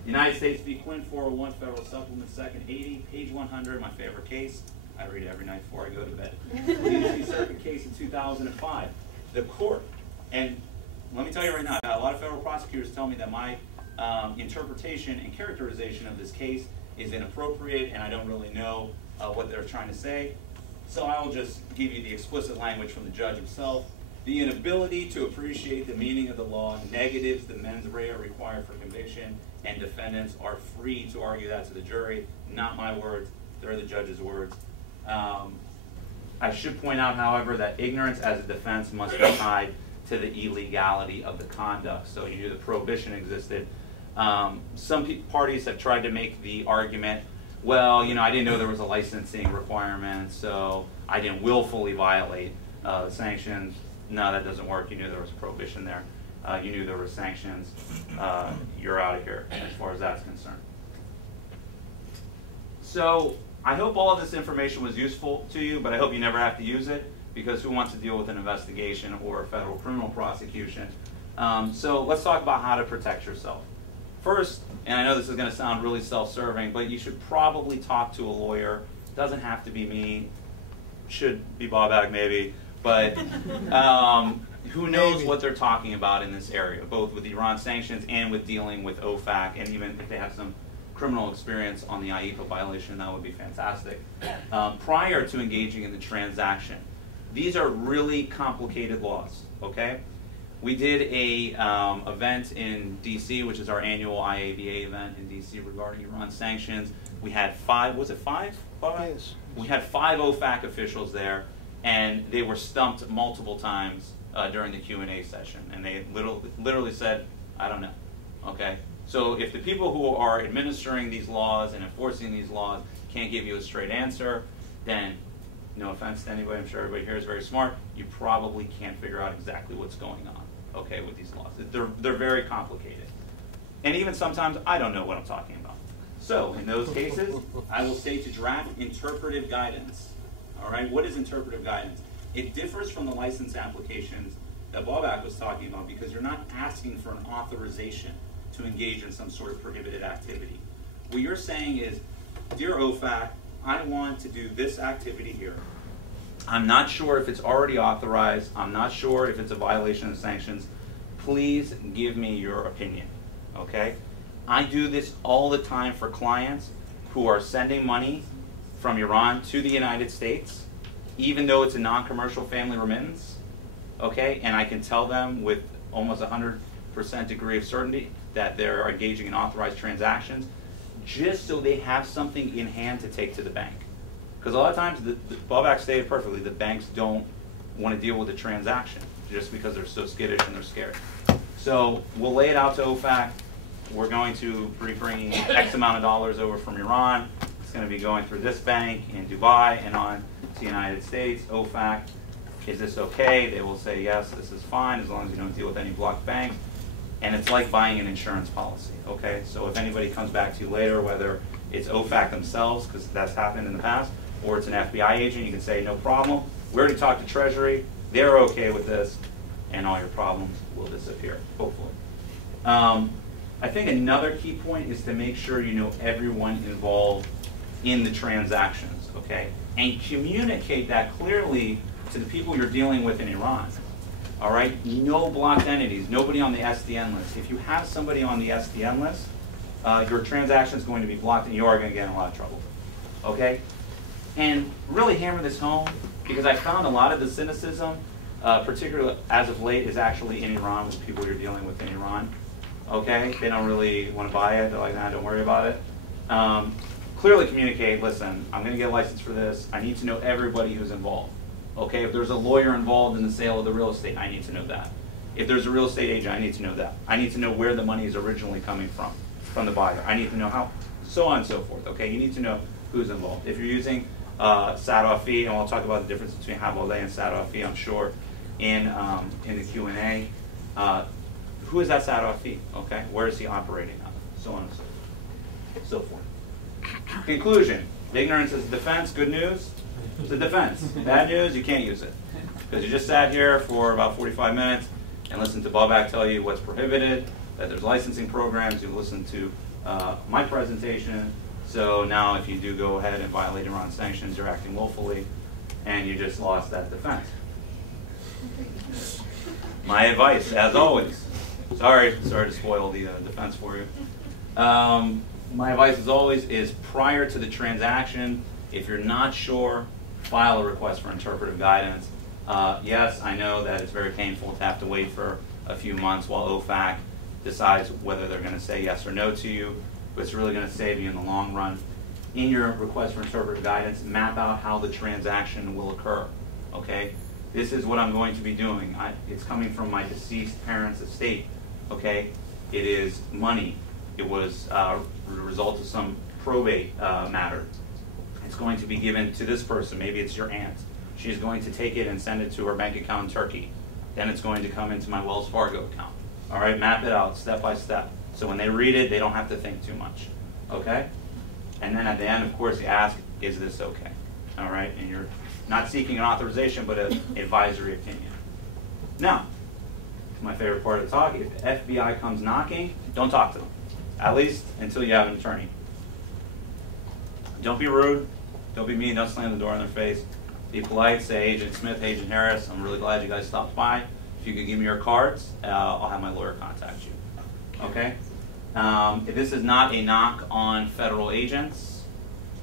United States v. Quinn, 401, Federal Supplement, 2nd 80, page 100, my favorite case. I read it every night before I go to bed. The D.C. Circuit case in 2005. The court, and let me tell you right now, a lot of federal prosecutors tell me that my interpretation and characterization of this case is inappropriate and I don't really know what they're trying to say. So I will just give you the explicit language from the judge himself. The inability to appreciate the meaning of the law negatives the mens rea required for conviction, and defendants are free to argue that to the jury. Not my words, they're the judge's words. I should point out, however, that ignorance as a defense must be tied to the illegality of the conduct. So you knew the prohibition existed. Some parties have tried to make the argument, well, you know, I didn't know there was a licensing requirement, so I didn't willfully violate sanctions. No, that doesn't work. You knew there was a prohibition there. You knew there were sanctions. You're out of here as far as that's concerned. So I hope all of this information was useful to you, but I hope you never have to use it, because who wants to deal with an investigation or a federal criminal prosecution? So let's talk about how to protect yourself. First, and I know this is going to sound really self-serving, but you should probably talk to a lawyer. It doesn't have to be me. Should be Bob maybe, but who knows what they're talking about in this area, both with Iran sanctions and with dealing with OFAC, and even if they have some criminal experience on the IABA violation, that would be fantastic. Prior to engaging in the transaction. These are really complicated laws, okay? We did a event in DC, which is our annual IABA event in DC regarding Iran sanctions. We had was it five? Yes. We had 5 OFAC officials there, and they were stumped multiple times during the Q&A session, and they literally said, I don't know, okay? So if the people who are administering these laws and enforcing these laws can't give you a straight answer, then no offense to anybody, I'm sure everybody here is very smart, you probably can't figure out exactly what's going on, okay, with these laws. They're very complicated. And even sometimes I don't know what I'm talking about. So in those cases, I will say to draft interpretive guidance. All right, what is interpretive guidance? It differs from the license applications that Bobak was talking about, because you're not asking for an authorization to engage in some sort of prohibited activity. What you're saying is, dear OFAC, I want to do this activity here. I'm not sure if it's already authorized. I'm not sure if it's a violation of sanctions. Please give me your opinion, okay? I do this all the time for clients who are sending money from Iran to the United States, even though it's a non-commercial family remittance, okay? And I can tell them with almost 100% degree of certainty that they're engaging in authorized transactions, just so they have something in hand to take to the bank. Because a lot of times, Bobak stated perfectly, the banks don't want to deal with the transaction just because they're so skittish and they're scared. So we'll lay it out to OFAC. We're going to be bringing X amount of dollars over from Iran. It's going to be going through this bank in Dubai and on to the United States. OFAC, is this okay? They will say, yes, this is fine, as long as you don't deal with any blocked banks. And it's like buying an insurance policy, okay? So if anybody comes back to you later, whether it's OFAC themselves, because that's happened in the past, or it's an FBI agent, you can say, no problem. We already talked to Treasury. they're okay with this, and all your problems will disappear, hopefully. I think another key point is to make sure you know everyone involved in the transactions, okay? And communicate that clearly to the people you're dealing with in Iran. All right, no blocked entities, nobody on the SDN list. If you have somebody on the SDN list, your transaction is going to be blocked and you are going to get in a lot of trouble, okay? And really hammer this home, because I found a lot of the cynicism, particularly as of late, is actually in Iran with people you're dealing with in Iran, okay? They don't really want to buy it, they're like, nah, don't worry about it. Clearly communicate, listen, I'm going to get a license for this, I need to know everybody who's involved. Okay, if there's a lawyer involved in the sale of the real estate, I need to know that. If there's a real estate agent, I need to know that. I need to know where the money is originally coming from the buyer. I need to know how, so on and so forth. Okay, you need to know who's involved. If you're using Sadofi, and we'll talk about the difference between Haboleh and Sadofi, I'm sure, in the Q&A. Who is that Sadofi? Okay, where is he operating on? So on and so forth. Conclusion: ignorance is defense. Good news. It's a defense. Bad news, you can't use it. Because you just sat here for about 45 minutes and listened to Babak tell you what's prohibited, that there's licensing programs, you've listened to my presentation. So now if you do go ahead and violate Iran sanctions, you're acting willfully, and you just lost that defense. My advice, as always, sorry to spoil the defense for you. My advice, as always, is prior to the transaction, if you're not sure, file a request for interpretive guidance. Yes, I know that it's very painful to have to wait for a few months while OFAC decides whether they're going to say yes or no to you, but it's really going to save you in the long run. In your request for interpretive guidance, map out how the transaction will occur, okay? This is what I'm going to be doing. It's coming from my deceased parents' estate, okay? It is money. It was the result of some probate matter. It's going to be given to this person. Maybe it's your aunt. She's going to take it and send it to her bank account in Turkey. Then it's going to come into my Wells Fargo account. All right, map it out step by step. So when they read it, they don't have to think too much. Okay? And then at the end, of course, you ask, is this okay? All right? And you're not seeking an authorization, but an advisory opinion. Now, my favorite part of the talk, if the FBI comes knocking, don't talk to them. At least until you have an attorney. Don't be rude. Don't be mean. Don't slam the door in their face. Be polite. Say, Agent Smith, Agent Harris, I'm really glad you guys stopped by. If you could give me your cards, I'll have my lawyer contact you. Okay? If this is not a knock on federal agents,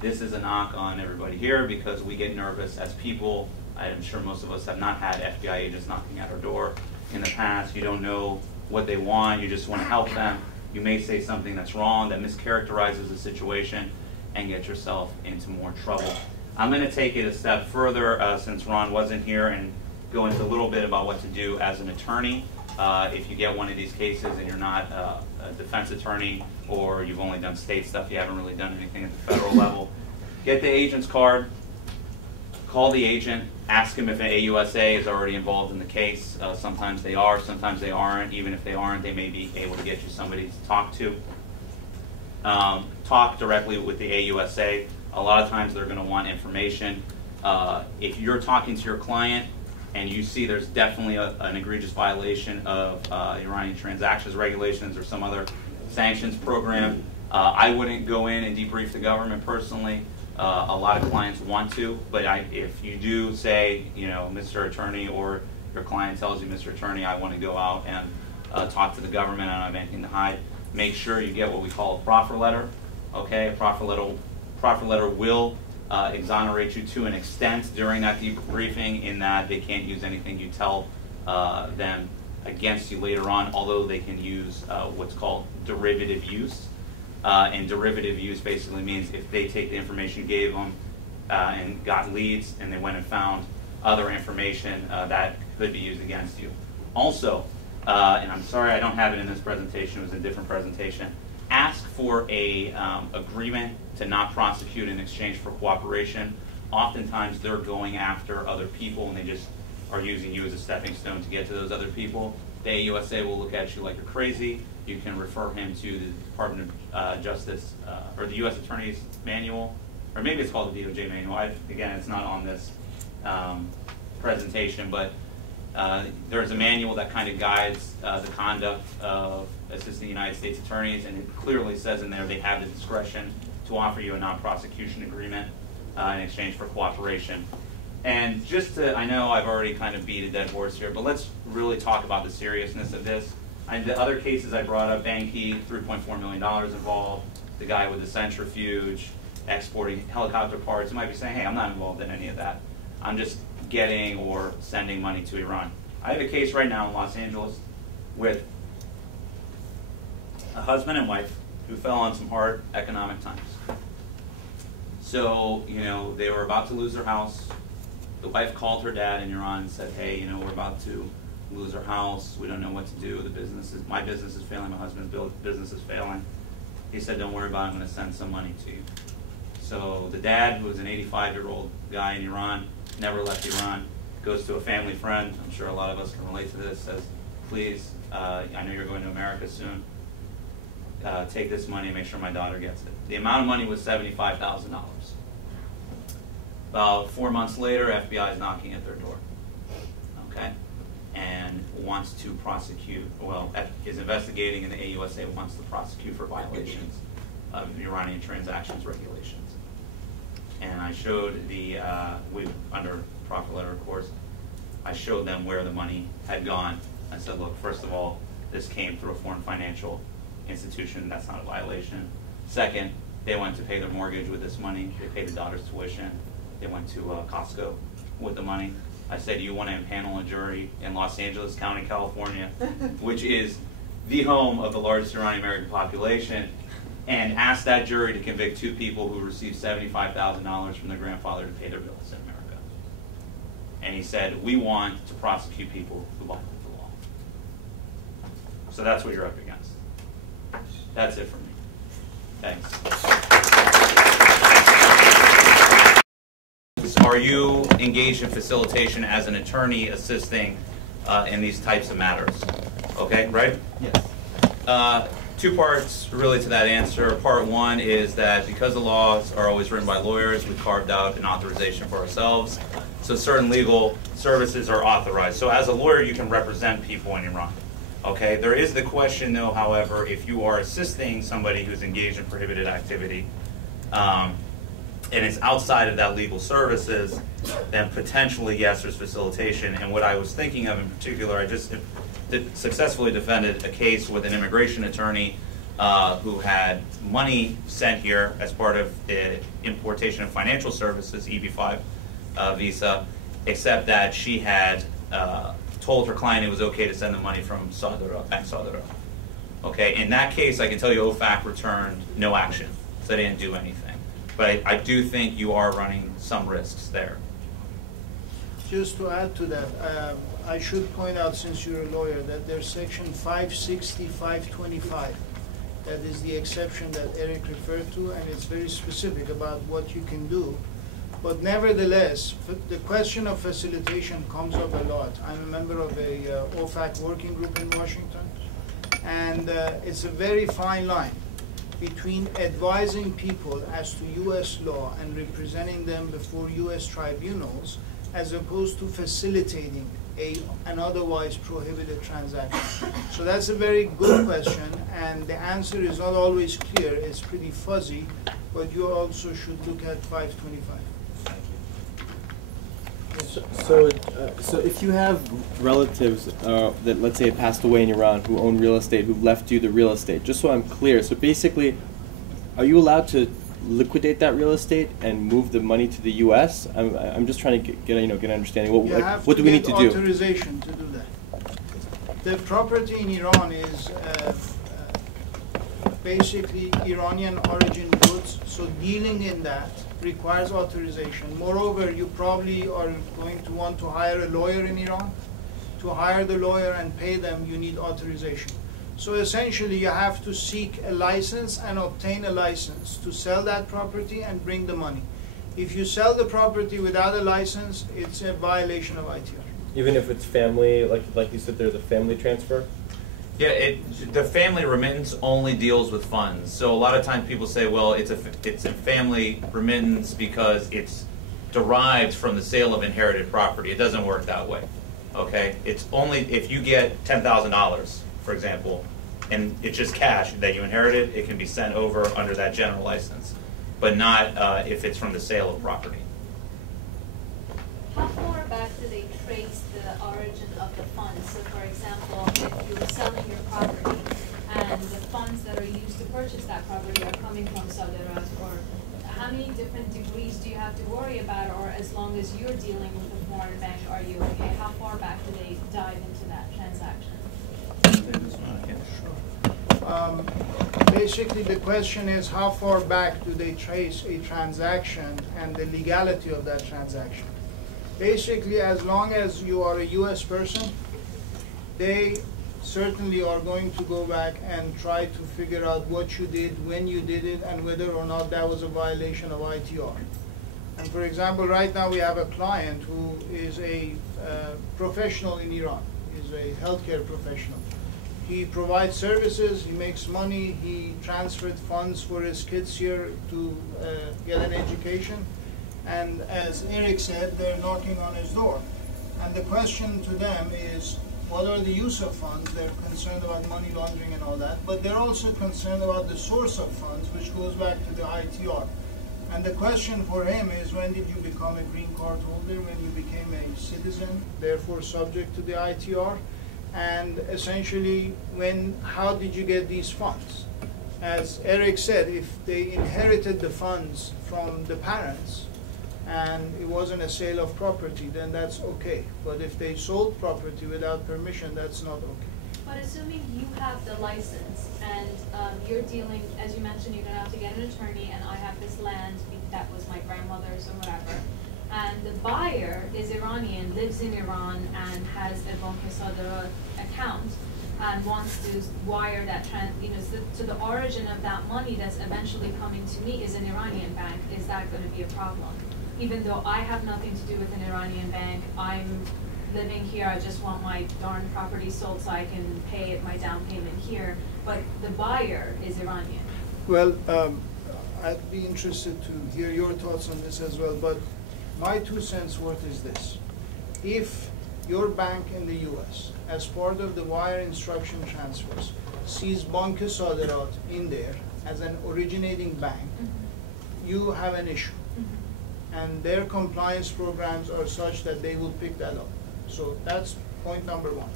this is a knock on everybody here, because we get nervous as people. I'm sure most of us have not had FBI agents knocking at our door in the past. You don't know what they want. You just want to help them. You may say something that's wrong, that mischaracterizes the situation, and get yourself into more trouble. I'm going to take it a step further since Ron wasn't here, and go into a little bit about what to do as an attorney. If you get one of these cases and you're not a defense attorney, or you've only done state stuff, you haven't really done anything at the federal level, get the agent's card, call the agent, ask him if an AUSA is already involved in the case. Sometimes they are, sometimes they aren't. Even if they aren't, they may be able to get you somebody to talk to. Talk directly with the AUSA. A lot of times they're going to want information. If you're talking to your client and you see there's definitely an egregious violation of Iranian transactions regulations or some other sanctions program, I wouldn't go in and debrief the government personally. A lot of clients want to, but if you do say, Mr. Attorney, or your client tells you, Mr. Attorney, I want to go out and talk to the government and I have anything to hide, make sure you get what we call a proffer letter. Okay, a proffer letter will exonerate you to an extent during that debriefing, in that they can't use anything you tell them against you later on, although they can use what's called derivative use. And derivative use basically means if they take the information you gave them and got leads, and they went and found other information that could be used against you. Also, and I'm sorry I don't have it in this presentation, it was a different presentation, ask for a agreement to not prosecute in exchange for cooperation. Oftentimes they're going after other people and they just are using you as a stepping stone to get to those other people. The AUSA will look at you like you're crazy. You can refer him to the Department of Justice or the U.S. Attorney's Manual, or maybe it's called the DOJ Manual. Again, it's not on this presentation, but There's a manual that kind of guides the conduct of assistant United States attorneys, and it clearly says in there they have the discretion to offer you a non-prosecution agreement in exchange for cooperation. And just to, I know I've already kind of beat a dead horse here, but let's really talk about the seriousness of this. The other cases I brought up, Banky, $3.4 million involved, the guy with the centrifuge, exporting helicopter parts. You might be saying, hey, I'm not involved in any of that. I'm just getting or sending money to Iran. I have a case right now in Los Angeles with a husband and wife who fell on some hard economic times. So, you know, they were about to lose their house. The wife called her dad in Iran and said, hey, you know, we're about to lose our house. We don't know what to do. My business is failing. My husband's business is failing. He said, don't worry about it. I'm going to send some money to you. So the dad, who was an 85-year-old guy in Iran, never left Iran, goes to a family friend. I'm sure a lot of us can relate to this. Says, please, I know you're going to America soon. Take this money and make sure my daughter gets it. The amount of money was $75,000. About 4 months later, FBI is knocking at their door, okay, and wants to prosecute, well, is investigating, and the AUSA wants to prosecute for violations of Iranian transactions regulations. And I showed under profit letter, of course, I showed them where the money had gone. I said, look, first of all, this came through a foreign financial institution. That's not a violation. Second, they went to pay their mortgage with this money. They paid the daughter's tuition. They went to Costco with the money. I said, you want to impanel a jury in Los Angeles County, California, which is the home of the largest Iranian American population, and ask that jury to convict 2 people who received $75,000 from their grandfather to pay their bills in America. And he said, we want to prosecute people who violate the law. So that's what you're up against. That's it for me. Thanks. Are you engaged in facilitation as an attorney assisting in these types of matters? Okay, right? Yes. 2 parts really to that answer. Part 1 is that because the laws are always written by lawyers, we carved out an authorization for ourselves. So certain legal services are authorized. So as a lawyer, you can represent people in Iran. Okay, there is the question though, however, if you are assisting somebody who's engaged in prohibited activity, and it's outside of that legal services, then potentially, yes, there's facilitation. And what I was thinking of in particular, I just successfully defended a case with an immigration attorney who had money sent here as part of the importation of financial services, EB-5 visa, except that she had told her client it was okay to send the money from Bank Saudara. Okay, in that case, I can tell you OFAC returned no action, so they didn't do anything. But I do think you are running some risks there. Just to add to that, I should point out, since you're a lawyer, that there's section 560, 525. That is the exception that Eric referred to, and it's very specific about what you can do. But nevertheless, the question of facilitation comes up a lot. I'm a member of a OFAC working group in Washington, and it's a very fine line between advising people as to U.S. law and representing them before U.S. tribunals, as opposed to facilitating an otherwise prohibited transaction. So that's a very good question, and the answer is not always clear. It's pretty fuzzy, but you also should look at 525. So if you have relatives that, let's say, passed away in Iran who own real estate, who left you the real estate, just so I'm clear, so basically, are you allowed to liquidate that real estate and move the money to the U.S.? I'm just trying to get an understanding. What do we need to do? Authorization to do that. The property in Iran is basically Iranian origin goods, so dealing in that requires authorization. Moreover, you probably are going to want to hire a lawyer in Iran. To hire the lawyer and pay them, you need authorization. So essentially, you have to seek a license and obtain a license to sell that property and bring the money. If you sell the property without a license, it's a violation of ITR. Even if it's family, like you said, there's a family transfer? Yeah, the family remittance only deals with funds. So a lot of times people say, well, it's a family remittance because it's derived from the sale of inherited property. It doesn't work that way. Okay, it's only if you get $10,000, for example, and it's just cash that you inherited, it can be sent over under that general license, but not if it's from the sale of property. How far back do they trace the origin of the funds? So, for example, if you're selling your property and the funds that are used to purchase that property are coming from Saderat, or how many different degrees do you have to worry about, or as long as you're dealing with a foreign bank, are you okay? How far back do they dive into that transaction? Basically, the question is how far back do they trace a transaction and the legality of that transaction. Basically, as long as you are a U.S. person, they certainly are going to go back and try to figure out what you did, when you did it, and whether or not that was a violation of ITR. And for example, right now we have a client who is a professional in Iran. He's a healthcare professional. He provides services, he makes money, he transferred funds for his kids here to get an education. And as Eric said, they're knocking on his door. And the question to them is, what are the use of funds? They're concerned about money laundering and all that, but they're also concerned about the source of funds, which goes back to the ITR. And the question for him is, when did you become a green card holder? When you became a citizen, therefore subject to the ITR? And essentially, how did you get these funds? As Eric said, if they inherited the funds from the parents, and it wasn't a sale of property, then that's okay. But if they sold property without permission, that's not okay. But assuming you have the license and you're dealing, as you mentioned, you're going to have to get an attorney, and I have this land that was my grandmother's or whatever, and the buyer is Iranian, lives in Iran, and has a Bank Saderat account, and wants to wire that, to the origin of that money that's eventually coming to me is an Iranian bank. Is that going to be a problem? Even though I have nothing to do with an Iranian bank, I'm living here, I just want my darn property sold so I can pay my down payment here, but the buyer is Iranian. Well, I'd be interested to hear your thoughts on this as well, but my 2 cents worth is this. If your bank in the US, as part of the wire instruction transfers, sees Bank Saderat in there as an originating bank, you have an issue. And their compliance programs are such that they will pick that up. So that's point number 1.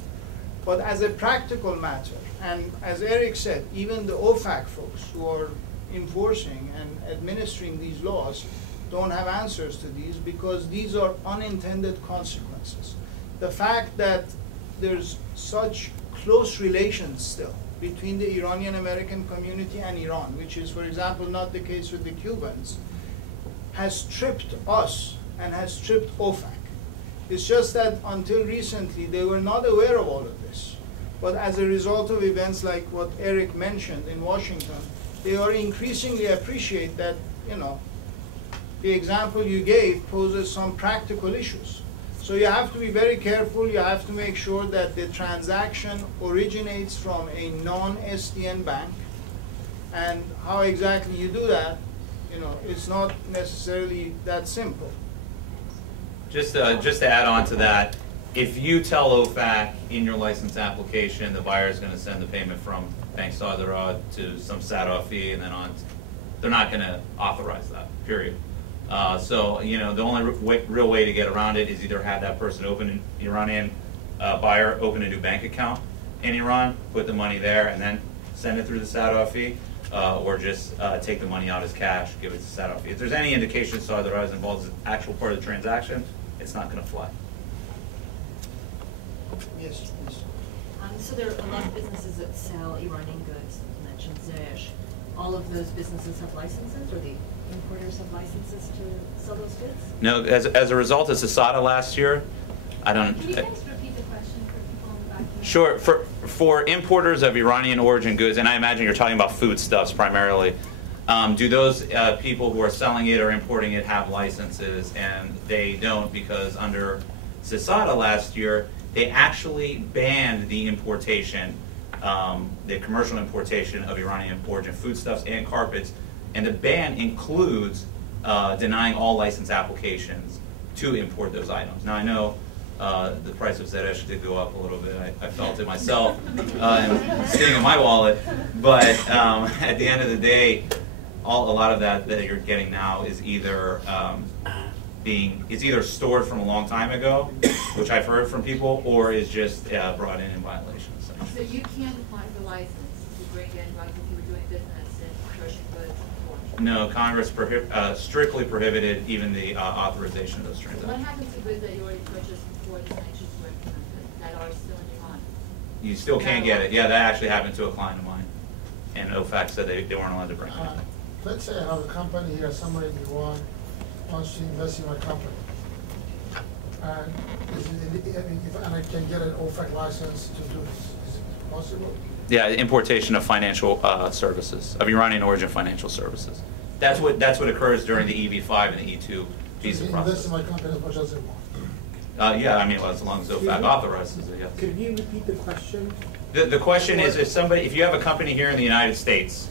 But as a practical matter, and as Eric said, even the OFAC folks who are enforcing and administering these laws don't have answers to these, because these are unintended consequences. The fact that there's such close relations still between the Iranian American community and Iran, which is, for example, not the case with the Cubans, has tripped us and has tripped OFAC. It's just that until recently they were not aware of all of this. But as a result of events like what Eric mentioned in Washington, they are increasingly appreciate that, the example you gave poses some practical issues. So you have to be very careful. You have to make sure that the transaction originates from a non-SDN bank. And how exactly you do that, it's not necessarily that simple. Just to add on to that, if you tell OFAC in your license application the buyer is going to send the payment from Bank Saderat to some SADA fee and then on, they're not going to authorize that, period. So, the only real way to get around it is either have that person open an Iranian buyer open a new bank account in Iran, put the money there, and then send it through the SADA fee. Or just take the money out as cash, give it to SADA fee. If there's any indication Saderat is involved as an actual part of the transaction, it's not going to fly. Yes, please. So there are a lot of businesses that sell Iranian goods. You mentioned Zesh. All of those businesses have licenses, or the importers have licenses to sell those goods? No, as a result of CISADA last year, I don't. Can you guys repeat the question for people in the back? Sure. For importers of Iranian origin goods, and I imagine you're talking about foodstuffs primarily, do those people who are selling it or importing it have licenses? And they don't, because under CISADA last year, they actually banned the importation, the commercial importation of Iranian origin foodstuffs and carpets. And the ban includes denying all license applications to import those items. Now I know the price of Zeresh did go up a little bit. I felt it myself, and sitting in my wallet. But at the end of the day, a lot of that you're getting now is either it's either stored from a long time ago, which I've heard from people, or is just brought in violation. So you can't apply for license to bring in drugs if you were doing business in Persian goods before? No, Congress strictly prohibited even the authorization of those transactions. What happens to goods that you already purchased before the sanctions were implemented that are still in Iran? You still can't get it. Yeah, that actually happened to a client of mine. And OFAC said they weren't allowed to bring it. Let's say I have a company here somewhere in Iran wants to invest in my company. And I can get an OFAC license to do this. Is it possible? Yeah, importation of financial services, of Iranian origin financial services. That's what occurs during the EB-5 and the E2 visa process. Invest in my company as much as they want. Yeah, I mean, as long as OFAC authorizes it, yes. Could you repeat the question? The question is, if you have a company here in the United States,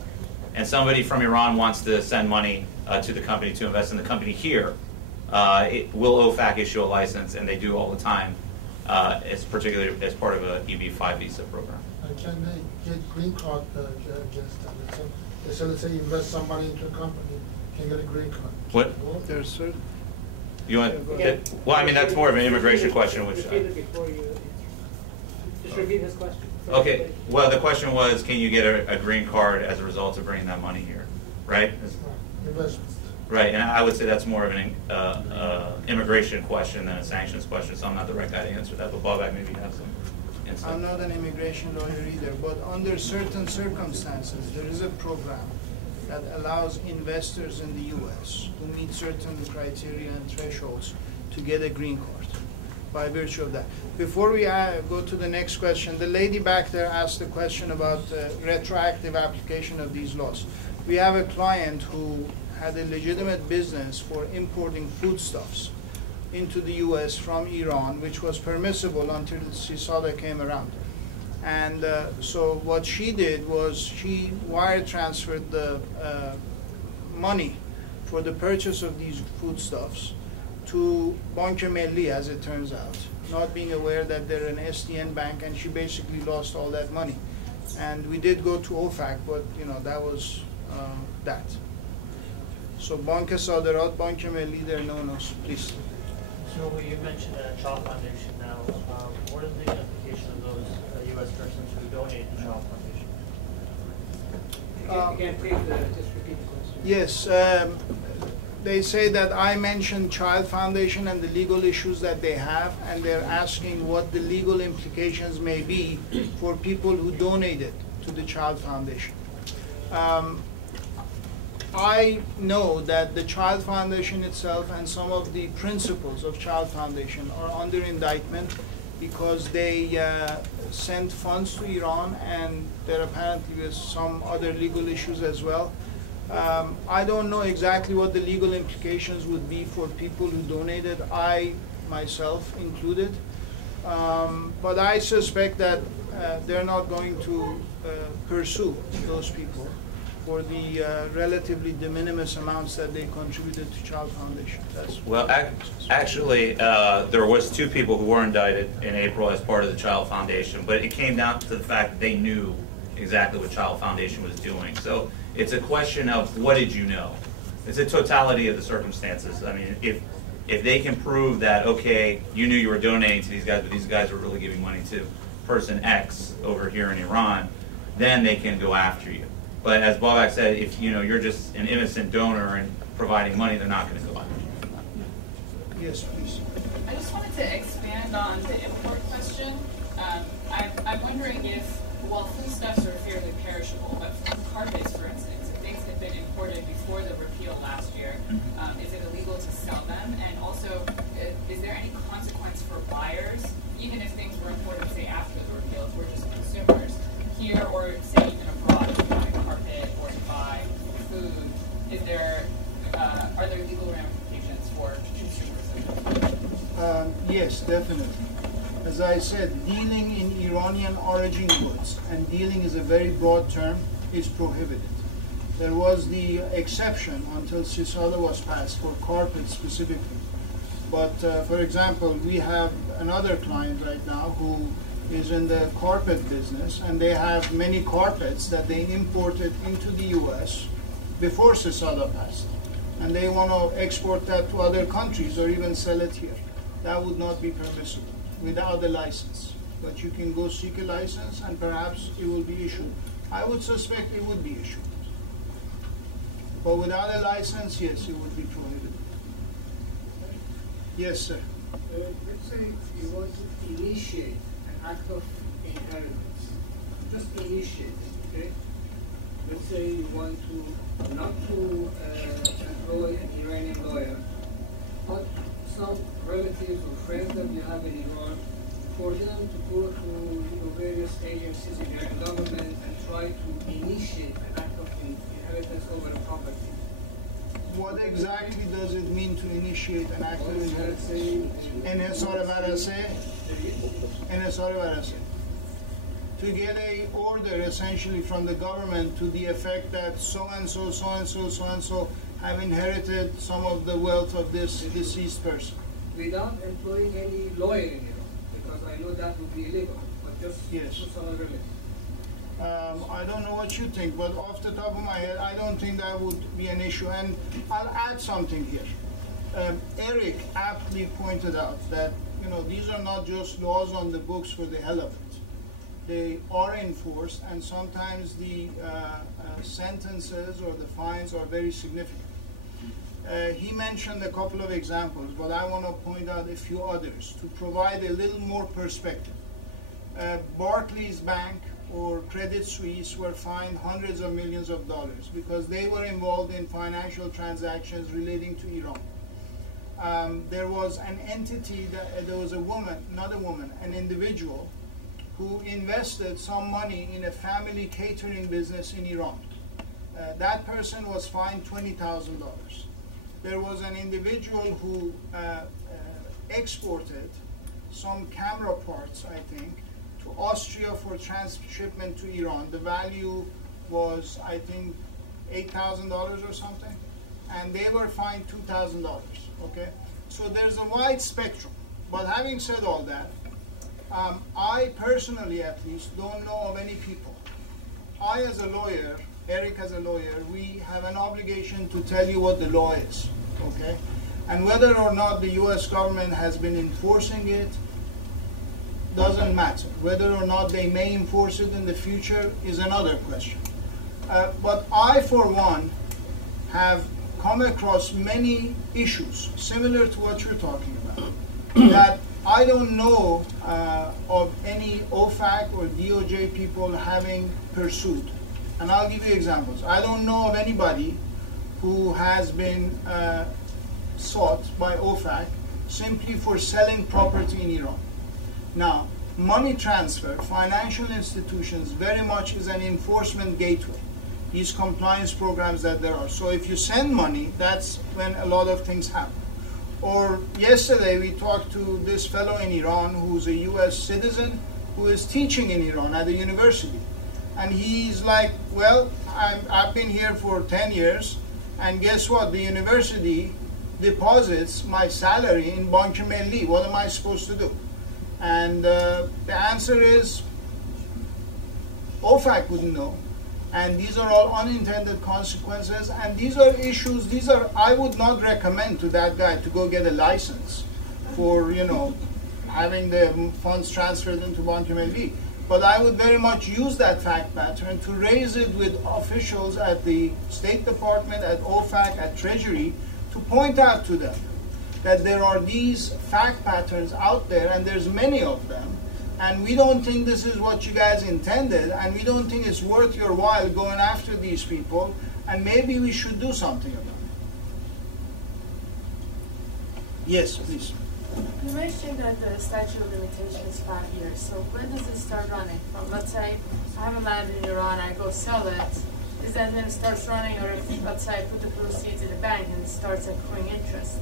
and somebody from Iran wants to send money to the company to invest in the company here, will OFAC issue a license, and they do all the time, particularly as part of a EB-5 visa program. And can they get green card against them? So let's say you invest some money into a company, can get a green card. What? There's certain. You want? Well, I mean, that's more of an immigration question, which. Repeat it before you. Just repeat his question. Okay. Well, the question was, can you get a green card as a result of bringing that money here, right? Investments. Right, and I would say that's more of an immigration question than a sanctions question, so I'm not the right guy to answer that, but Bobak maybe has some insight. I'm not an immigration lawyer either, but under certain circumstances, there is a program that allows investors in the U.S. who meet certain criteria and thresholds to get a green card by virtue of that. Before we go to the next question, the lady back there asked a question about retroactive application of these laws. We have a client who had a legitimate business for importing foodstuffs into the U.S. from Iran, which was permissible until CISADA came around. And so what she did was she wire transferred the money for the purchase of these foodstuffs to Banque Melli, as it turns out, not being aware that they're an SDN bank, and she basically lost all that money. And we did go to OFAC, but that was that. So Banque Sadarat, Banque Melli, they're known as, please. So you mentioned a child foundation now. What are the implications of those U.S. persons who donate to child foundation? Again, please just repeat the question. Yes, they say that I mentioned Child Foundation and the legal issues that they have, and they're asking what the legal implications may be for people who donated to the Child Foundation. I know that the Child Foundation itself and some of the principals of Child Foundation are under indictment because they sent funds to Iran, and there apparently is some other legal issues as well. I don't know exactly what the legal implications would be for people who donated, I myself included, but I suspect that they're not going to pursue those people for the relatively de minimis amounts that they contributed to Child Foundation. That's well, actually, there was 2 people who were indicted in April as part of the Child Foundation, but it came down to the fact that they knew exactly what Child Foundation was doing. So it's a question of what did you know? It's a totality of the circumstances. I mean, if they can prove that, okay, you knew you were donating to these guys, but these guys were really giving money to person X over here in Iran, then they can go after you. But as Bobak said, if you're just an innocent donor and providing money, they're not going to go after you. Yes, please. I just wanted to expand on the import question. I'm wondering if, well, foodstuffs are fairly perishable, but carpets, for instance, if things had been imported before the repeal last year, is it illegal to sell them? And also, is there any consequence for buyers, even if things were imported, say, after the repeal, if we're just consumers here, or say even abroad, if you buy a carpet or you buy food, are there legal ramifications for consumers? Yes, definitely. As I said, dealing in Iranian origin goods, and dealing is a very broad term, is prohibited. There was the exception until CISADA was passed for carpets specifically. But for example, we have another client right now who is in the carpet business, and they have many carpets that they imported into the U.S. before CISADA passed, and they want to export that to other countries or even sell it here. That would not be permissible without a license. But you can go seek a license, and perhaps it will be issued. I would suspect it would be issued. But without a license, yes, it would be prohibited. Yes, sir. Let's say you want to initiate an act of inheritance. Just initiate it, okay? Let's say you want to, not to employ an Iranian lawyer, but some relatives or friends that you have in Iran, for them to go to various agencies in the Iranian government and try to initiate an act of inheritance over a property. What exactly does it mean to initiate an act of inheritance? To get a order essentially from the government to the effect that so-and-so, so-and-so, so-and-so have inherited some of the wealth of this deceased person. Without employing any lawyer in Iran, because I know that would be illegal, but just yes. some other relatives. I don't know what you think, but off the top of my head, I don't think that would be an issue. And I'll add something here. Eric aptly pointed out that these are not just laws on the books for the hell of it. They are enforced, and sometimes the sentences or the fines are very significant. He mentioned a couple of examples, but I want to point out a few others to provide a little more perspective. Barclays Bank or Credit Suisse were fined hundreds of millions of dollars because they were involved in financial transactions relating to Iran. There was an entity, there was a woman, not a woman, an individual who invested some money in a family catering business in Iran. That person was fined $20,000. There was an individual who exported some camera parts, I think, to Austria for transshipment to Iran. The value was, I think, $8,000 or something, and they were fined $2,000, okay? So there's a wide spectrum. But having said all that, I personally, at least, don't know of any people. I, as a lawyer, Eric, as a lawyer, we have an obligation to tell you what the law is, okay? And whether or not the U.S. government has been enforcing it doesn't matter. Whether or not they may enforce it in the future is another question. But I, for one, have come across many issues similar to what you're talking about that I don't know of any OFAC or DOJ people having pursued. And I'll give you examples. I don't know of anybody who has been sought by OFAC simply for selling property in Iran. Now, money transfer, financial institutions very much is an enforcement gateway. These compliance programs that there are. So if you send money, that's when a lot of things happen. Or yesterday we talked to this fellow in Iran who's a US citizen who is teaching in Iran at a university. And he's like, well, I've been here for 10 years, and guess what? The university deposits my salary in Bank Melli. What am I supposed to do? And the answer is, OFAC wouldn't know. And these are all unintended consequences, and these are issues, I would not recommend to that guy to go get a license for, having the funds transferred into Bank Melli. But I would very much use that fact pattern to raise it with officials at the State Department, at OFAC, at Treasury, to point out to them that there are these fact patterns out there, and there's many of them, and we don't think this is what you guys intended, and we don't think it's worth your while going after these people, and maybe we should do something about it. Yes, please. You mentioned that the statute of limitation is 5 years, so when does it start running? Let's say I have a land in Iran, I go sell it, is that when it starts running, or if, let's say, I put the proceeds in the bank and it starts accruing interest?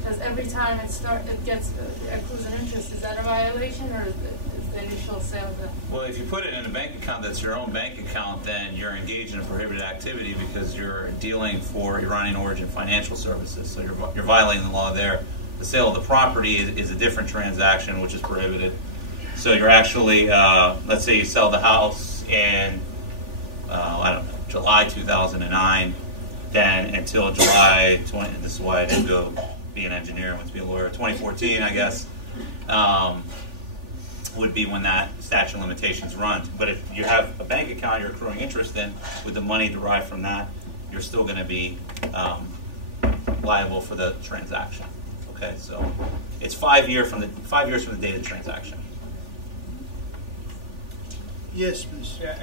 Because every time it accrues an interest, is that a violation, or is the initial sale? Well, if you put it in a bank account that's your own bank account, then you're engaged in a prohibited activity because you're dealing for Iranian origin financial services, so you're violating the law there. The sale of the property is a different transaction, which is prohibited. So you're actually, let's say you sell the house in, I don't know, July 2009, then until July 20, this is why I didn't go be an engineer, I went to be a lawyer, 2014, I guess, would be when that statute of limitations runs. But if you have a bank account you're accruing interest in, with the money derived from that, you're still going to be liable for the transaction. Okay, so it's 5 years from the date of the transaction. Yes, please. Yeah,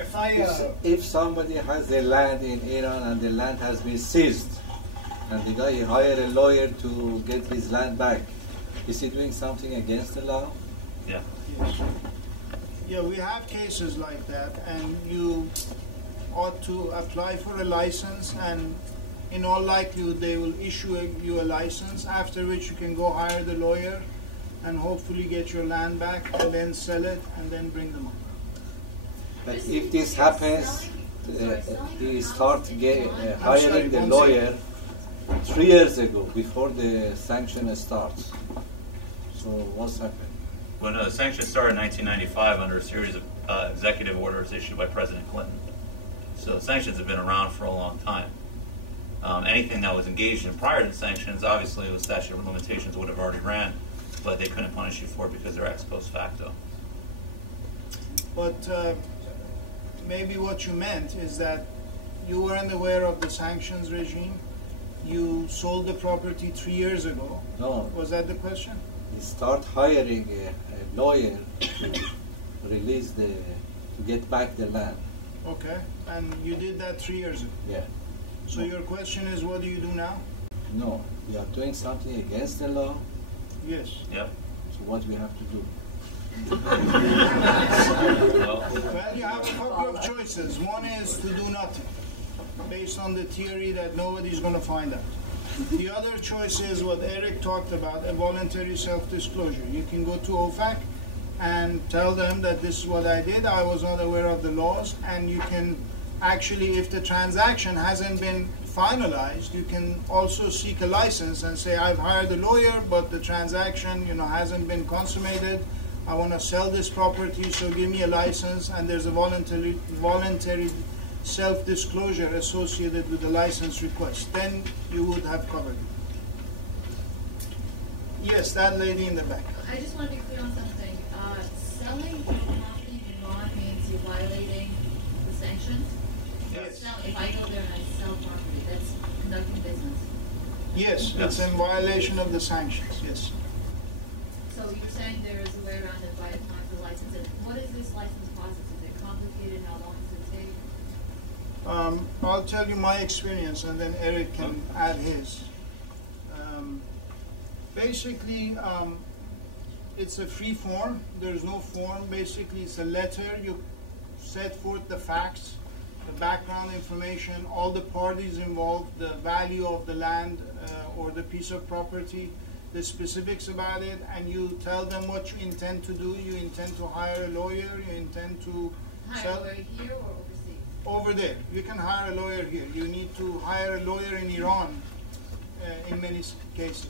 if somebody has a land in Iran and the land has been seized, and the guy hired a lawyer to get his land back, is he doing something against the law? Yeah. Yes. Yeah, we have cases like that, and you ought to apply for a license, and in all likelihood they will issue you a license, after which you can go hire the lawyer and hopefully get your land back and then sell it and then bring them up. But if this happens, he start hiring the lawyer 3 years ago, before the sanction starts. So what's happened? Well, no, the sanctions started in 1995 under a series of executive orders issued by President Clinton. So the sanctions have been around for a long time. Anything that was engaged in prior to the sanctions, obviously the statute of limitations would have already ran, but they couldn't punish you for it because they're ex post facto. But maybe what you meant is that you weren't aware of the sanctions regime. You sold the property 3 years ago. No. Was that the question? He start hiring a lawyer to release to get back the land. Okay, and you did that 3 years ago. Yeah. So your question is, what do you do now? No, we are doing something against the law. Yes. Yep. So what we have to do? Well, you have a couple of choices. One is to do nothing, based on the theory that nobody's going to find out. The other choice is what Eric talked about, a voluntary self-disclosure. You can go to OFAC and tell them that this is what I did, I was not aware of the laws, and you can actually, if the transaction hasn't been finalized, you can also seek a license and say, I've hired a lawyer, but the transaction, hasn't been consummated. I want to sell this property, so give me a license, and there's a voluntary self-disclosure associated with the license request. Then you would have covered it. Yes, that lady in the back. I just want to be clear on something. Selling your property in Iran means you're violating the sanctions? Yes. If I go there and I sell property, that's conducting business? Yes, it's in violation of the sanctions, yes. So you're saying there is a way around it by applying for license. And what is this license process? Is it complicated? How long does it take? I'll tell you my experience, and then Eric can add his. Basically, it's a free form. There's no form. Basically, it's a letter. You set forth the facts, the background information, all the parties involved, the value of the land or the piece of property, the specifics about it, and you tell them what you intend to do. You intend to hire a lawyer. You intend to hire a lawyer here or overseas? Over there. You can hire a lawyer here. You need to hire a lawyer in Iran in many cases.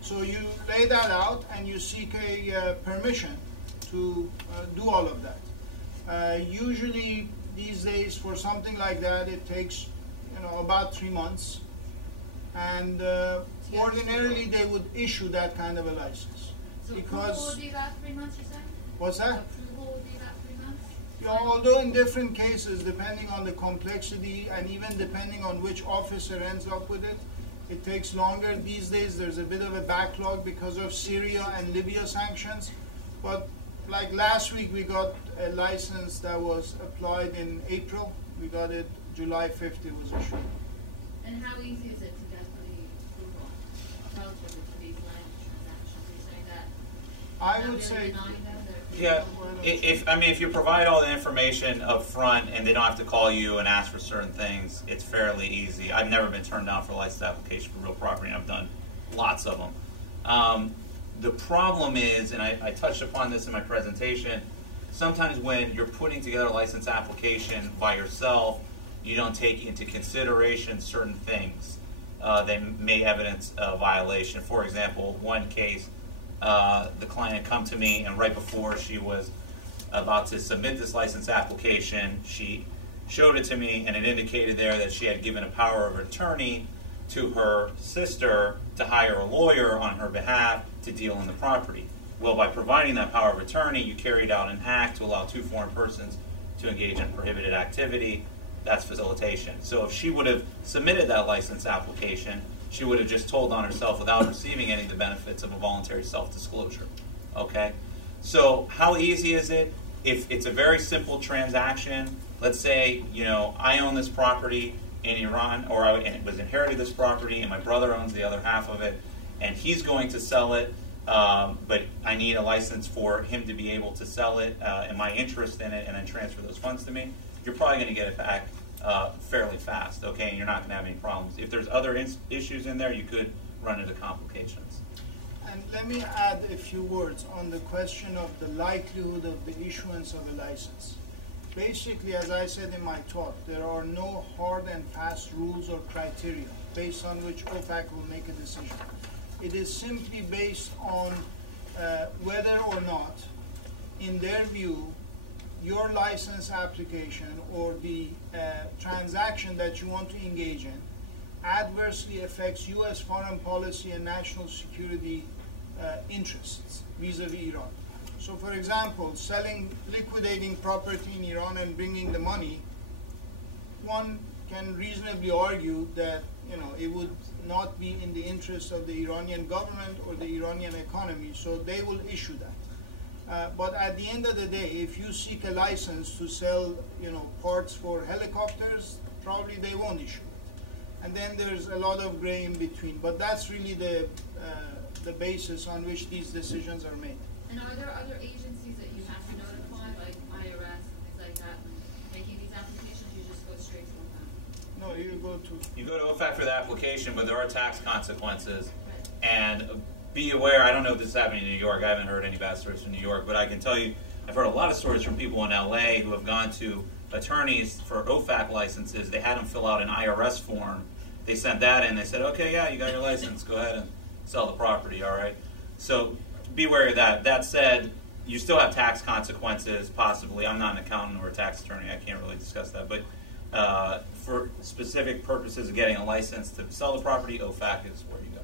So you lay that out and you seek a permission to do all of that. Usually these days for something like that it takes about 3 months, and ordinarily they would issue that kind of a license. So because approval would be about 3 months, you said? What's that? Approval would be about 3 months? Yeah, although in different cases, depending on the complexity and even depending on which officer ends up with it, it takes longer. These days there's a bit of a backlog because of Syria and Libya sanctions. But like last week we got a license that was applied in April. We got it July 5th it was issued. And how easy is it to get the approval relative to these land transactions? Are you saying that? I would say, yeah, if you provide all the information up front and they don't have to call you and ask for certain things, it's fairly easy. I've never been turned down for a license application for real property, and I've done lots of them. The problem is, and I touched upon this in my presentation, sometimes when you're putting together a license application by yourself, you don't take into consideration certain things. they may evidence a violation. For example, one case, the client come to me, and right before she was about to submit this license application, she showed it to me, and it indicated there that she had given a power of attorney to her sister to hire a lawyer on her behalf to deal in the property. Well, by providing that power of attorney, you carried out an act to allow two foreign persons to engage in prohibited activity. That's facilitation. So if she would have submitted that license application, she would have just told on herself without receiving any of the benefits of a voluntary self-disclosure. Okay? So how easy is it? If it's a very simple transaction, let's say, you know, I own this property in Iran, and it was inherited this property, and my brother owns the other half of it, and he's going to sell it, but I need a license for him to be able to sell it, and my interest in it, and then transfer those funds to me. You're probably going to get it back fairly fast, okay, and you're not going to have any problems. If there's other issues in there, you could run into complications. And let me add a few words on the question of the likelihood of the issuance of a license. Basically, as I said in my talk, there are no hard and fast rules or criteria based on which OFAC will make a decision. It is simply based on whether or not, in their view, your license application or the transaction that you want to engage in adversely affects U.S. foreign policy and national security interests vis-a-vis Iran. So, for example, liquidating property in Iran and bringing the money, one can reasonably argue that, you know, it would not be in the interest of the Iranian government or the Iranian economy, so they will issue that. But at the end of the day, if you seek a license to sell, you know, parts for helicopters, probably they won't issue it. And then there's a lot of gray in between. But that's really the basis on which these decisions are made. And are there other agencies that you have to notify, like IRS and things like that, when making these applications? You just go straight to OFAC? No, you go to OFAC for the application, but there are tax consequences. Right. And be aware, I don't know if this is happening in New York. I haven't heard any bad stories from New York, but I can tell you, I've heard a lot of stories from people in LA who have gone to attorneys for OFAC licenses. They had them fill out an IRS form. They sent that in. They said, okay, yeah, you got your license. Go ahead and sell the property, all right? So be wary of that. That said, you still have tax consequences, possibly. I'm not an accountant or a tax attorney. I can't really discuss that. But for specific purposes of getting a license to sell the property, OFAC is where you go.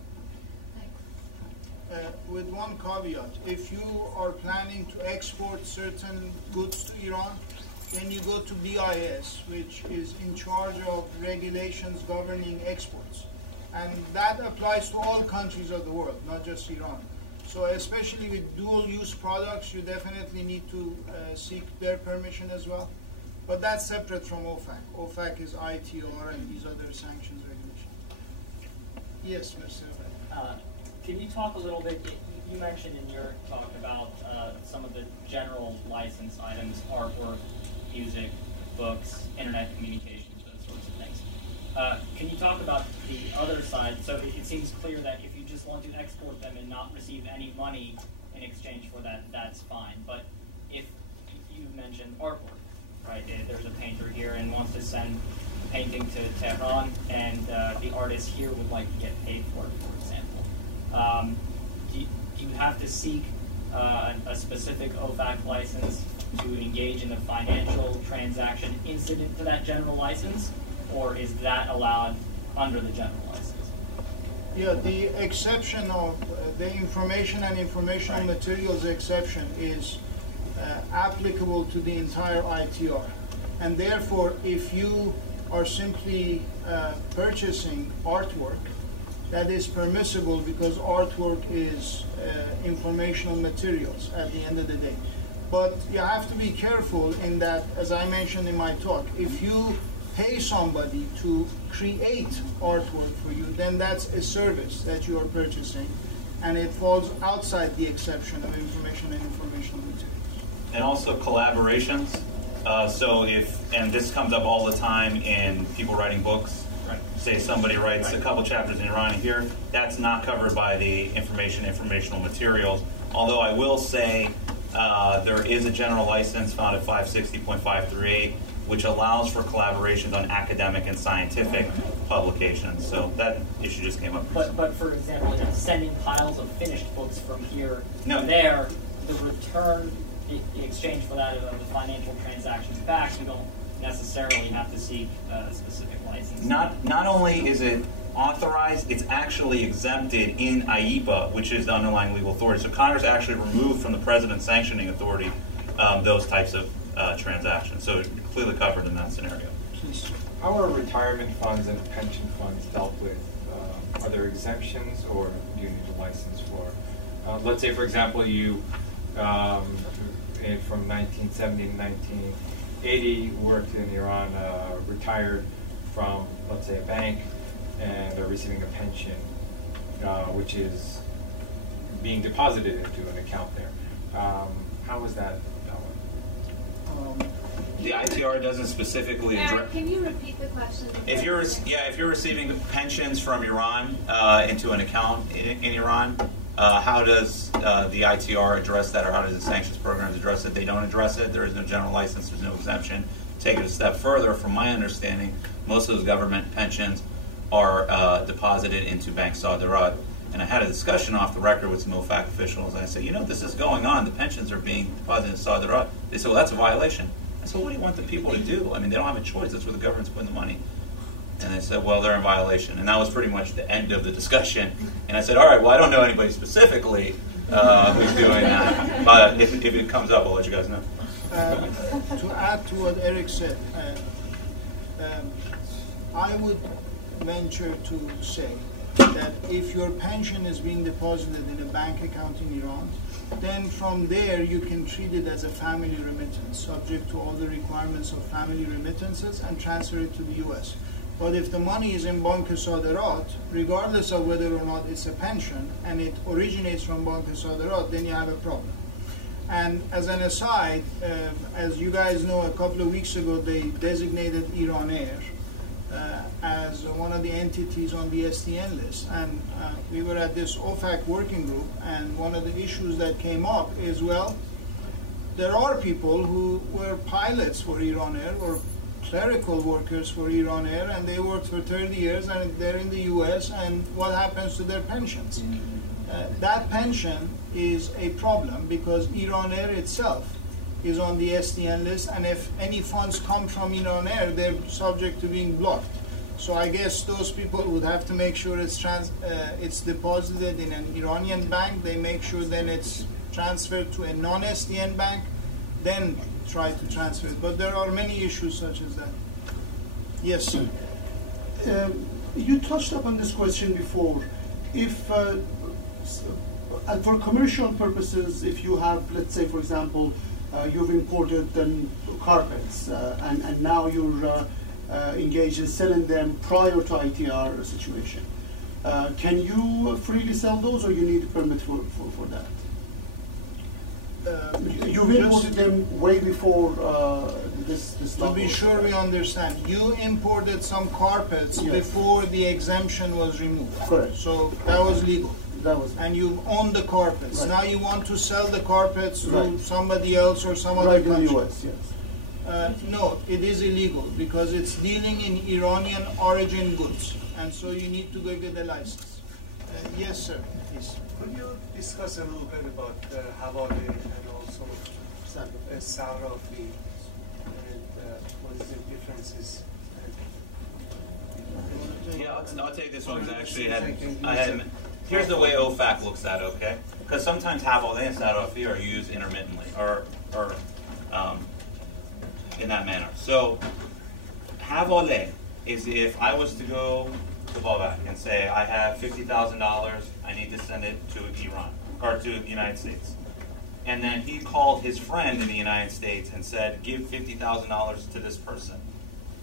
With one caveat, if you are planning to export certain goods to Iran, then you go to BIS, which is in charge of regulations governing exports. And that applies to all countries of the world, not just Iran. So especially with dual-use products, you definitely need to seek their permission as well. But that's separate from OFAC. OFAC is ITR and these other sanctions regulations. Yes, Mr. Can you talk a little bit, you mentioned in your talk about some of the general license items, artwork, music, books, internet communications, those sorts of things. Can you talk about the other side? So it seems clear that if you just want to export them and not receive any money in exchange for that, that's fine. But if you mentioned artwork, right? There's a painter here and wants to send a painting to Tehran, and the artist here would like to get paid for it, for example. Do you have to seek a specific OFAC license to engage in the financial transaction incident to that general license, or is that allowed under the general license? Yeah, the exception of the information and informational materials exception is applicable to the entire ITR. And therefore, if you are simply purchasing artwork, that is permissible because artwork is informational materials at the end of the day. But you have to be careful in that, as I mentioned in my talk, if you pay somebody to create artwork for you, then that's a service that you are purchasing, and it falls outside the exception of information and informational materials. And also collaborations. So if, and this comes up all the time in people writing books, say somebody writes a couple chapters in Iran here, that's not covered by the informational materials. Although I will say there is a general license found at 560.538, which allows for collaborations on academic and scientific publications. So that issue just came up recently. But for example, sending piles of finished books from here No. to there, the return, the exchange for that of the financial transactions back, you don't necessarily have to seek a specific license. Not only is it authorized, it's actually exempted in IABA, which is the underlying legal authority. So Congress actually removed from the President's sanctioning authority those types of transactions. So it's clearly covered in that scenario. How are retirement funds and pension funds dealt with? Are there exemptions, or do you need a license for? Let's say, for example, you from 1970 to 1980 worked in Iran, retired from, let's say, a bank, and are receiving a pension, which is being deposited into an account there. How is that dealt? The ITR doesn't specifically address. Can you repeat the question? If you're receiving pensions from Iran into an account in Iran, how does the ITR address that, or how does the sanctions programs address it? They don't address it. There is no general license. There's no exemption. Take it a step further. From my understanding, most of those government pensions are deposited into Bank Sadarat. And I had a discussion off the record with some OFAC officials. And I said, this is going on. The pensions are being deposited in Sadarat. They said, well, that's a violation. I said, what do you want the people to do? I mean, they don't have a choice. That's where the government's putting the money. And they said, well, they're in violation. And that was pretty much the end of the discussion. And I said, all right, well, I don't know anybody specifically who's doing that. But if it comes up, I'll let you guys know. To add to what Eric said, I would venture to say that if your pension is being deposited in a bank account in Iran, then from there you can treat it as a family remittance, subject to all the requirements of family remittances, and transfer it to the U.S. But if the money is in Bank Sadarat, regardless of whether or not it's a pension, and it originates from Bank Sadarat, then you have a problem. And as an aside, as you guys know, a couple of weeks ago they designated Iran Air as one of the entities on the SDN list, and we were at this OFAC working group, and one of the issues that came up is, well, there are people who were pilots for Iran Air or clerical workers for Iran Air, and they worked for 30 years and they're in the US, and what happens to their pensions? That pension is a problem because Iran Air itself is on the SDN list, and if any funds come from Iran Air, they're subject to being blocked. So I guess those people would have to make sure it's deposited in an Iranian bank. They make sure then it's transferred to a non-SDN bank, then try to transfer it. But there are many issues such as that. Yes, sir. You touched upon this question before. If for commercial purposes, if you have, let's say, for example, you've imported carpets, and now you're engaged in selling them prior to ITR situation. Can you freely sell those, or you need a permit for that? You've imported them way before this To be sure we understand, you imported some carpets before the exemption was removed. Correct. So that was legal. That was. And you own the carpets. Right. Now you want to sell the carpets to somebody else or some other country. In the US, yes. No, it is illegal because it's dealing in Iranian origin goods, and so you need to go get a license. Yes, sir. Please. Could you discuss a little bit about Havali and also Sarafi, and what is the differences? Yeah, I'll take this one because I had here's the way OFAC looks at it, okay? Because sometimes Havali and Sarafi are used intermittently, or in that manner. So Havali is if I was to go to Babak and say I have $50,000, I need to send it to Iran or to the United States, and then he called his friend in the United States and said, give $50,000 to this person,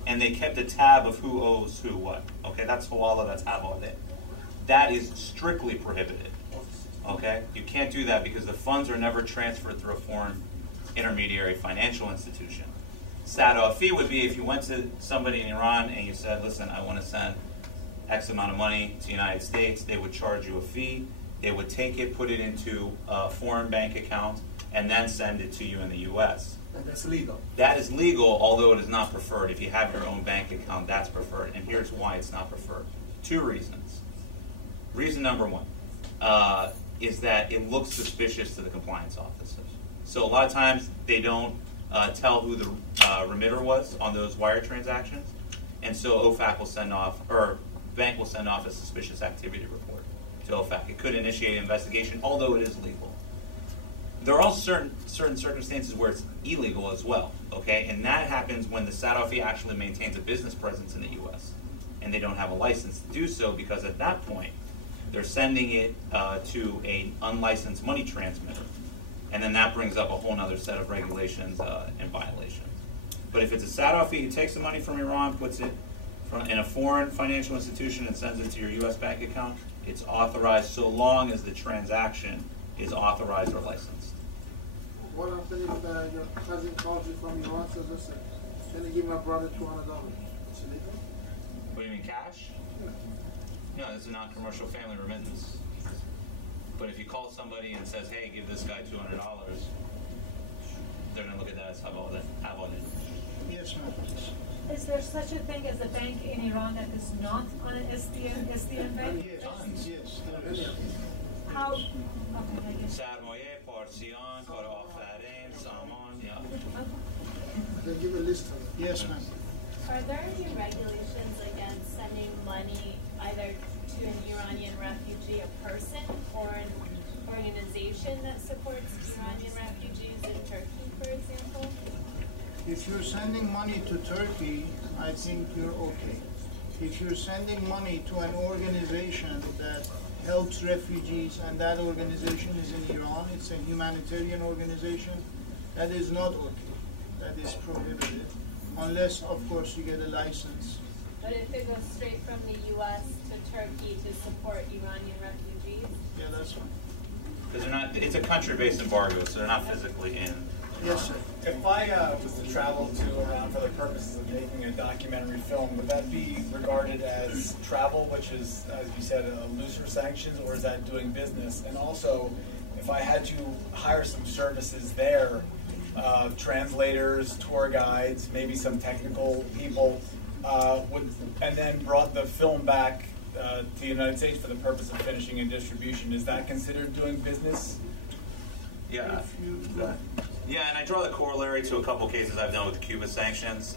and they kept a tab of who owes who what. Okay, that's Hawala, that's Havali. That is strictly prohibited. Okay, you can't do that because the funds are never transferred through a foreign intermediary financial institution. Sada fee would be if you went to somebody in Iran and you said, listen, I want to send X amount of money to the United States, they would charge you a fee, they would take it, put it into a foreign bank account, and then send it to you in the U.S. And that's legal. That is legal, although it is not preferred. If you have your own bank account, that's preferred. And here's why it's not preferred. 2 reasons. Reason number 1 is that it looks suspicious to the compliance officers. So a lot of times they don't tell who the remitter was on those wire transactions. And so OFAC will send off, or bank will send off a suspicious activity report to OFAC. It could initiate an investigation, although it is legal. There are also certain circumstances where it's illegal as well, okay? And that happens when the Saudi actually maintains a business presence in the U.S. and they don't have a license to do so, because at that point, they're sending it to an unlicensed money transmitter. And then that brings up a whole other set of regulations and violations. But if it's a Saudi who takes the money from Iran, puts it in a foreign financial institution and sends it to your U.S. bank account, it's authorized so long as the transaction is authorized or licensed. What happens if your cousin calls you from Iran and says, listen, can you give my brother $200? It's illegal? What do you mean, cash? Yeah. No, this is a non-commercial family remittance. But if you call somebody and says, hey, give this guy $200, they're going to look at that as havoline. Yes, ma'am. Is there such a thing as a bank in Iran that is not on an SDN bank? Yes, there is. How? Okay, I guess. Sarmoye, Parsiyan, Kar Afarin, Saman, yeah. Then give a list of it. Yes, ma'am. Are there any regulations against sending money either to an Iranian refugee, a person, or an organization that supports Iranian refugees in Turkey, for example? If you're sending money to Turkey, I think you're okay. If you're sending money to an organization that helps refugees and that organization is in Iran, it's a humanitarian organization, that is not okay. That is prohibited, unless, of course, you get a license. But if it goes straight from the U.S. to Turkey to support Iranian refugees? Yeah, that's fine. Because they're not, it's a country-based embargo, so they're not physically in. Yes, sir. If I was to travel to Iran for the purposes of making a documentary film, would that be regarded as travel, which is, as you said, a looser sanctions, or is that doing business? And also, if I had to hire some services there, translators, tour guides, maybe some technical people, and then brought the film back to the United States for the purpose of finishing and distribution, is that considered doing business? Yeah. Yeah, and I draw the corollary to a couple cases I've done with the Cuba sanctions.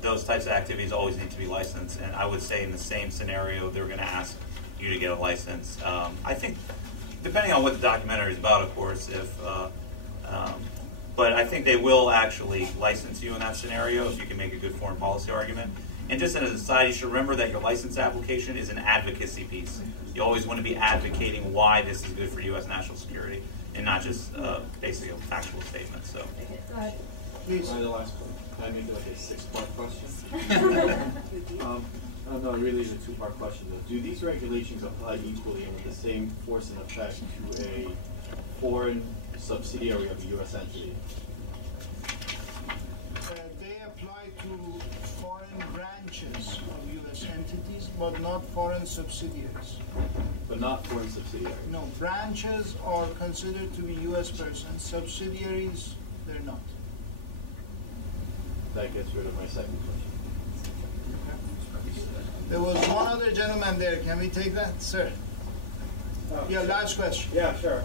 Those types of activities always need to be licensed, and I would say in the same scenario, they're going to ask you to get a license. I think, depending on what the documentary is about, of course, but I think they will actually license you in that scenario if you can make a good foreign policy argument. And just as an aside, you should remember that your license application is an advocacy piece. You always want to be advocating why this is good for U.S. national security, and not just basically a factual statement. So, please. The last one. Can I make it like a 6-part question? No, really it's a 2-part question though. Do these regulations apply equally and with the same force and effect to a foreign subsidiary of a U.S. entity? They apply to foreign branches of U.S. entities, but not foreign subsidiaries. But not foreign subsidiaries? No, branches are considered to be U.S. persons. Subsidiaries, they're not. That gets rid of my second question. There was one other gentleman there. Can we take that, sir? Yeah, last question. Yeah, sure.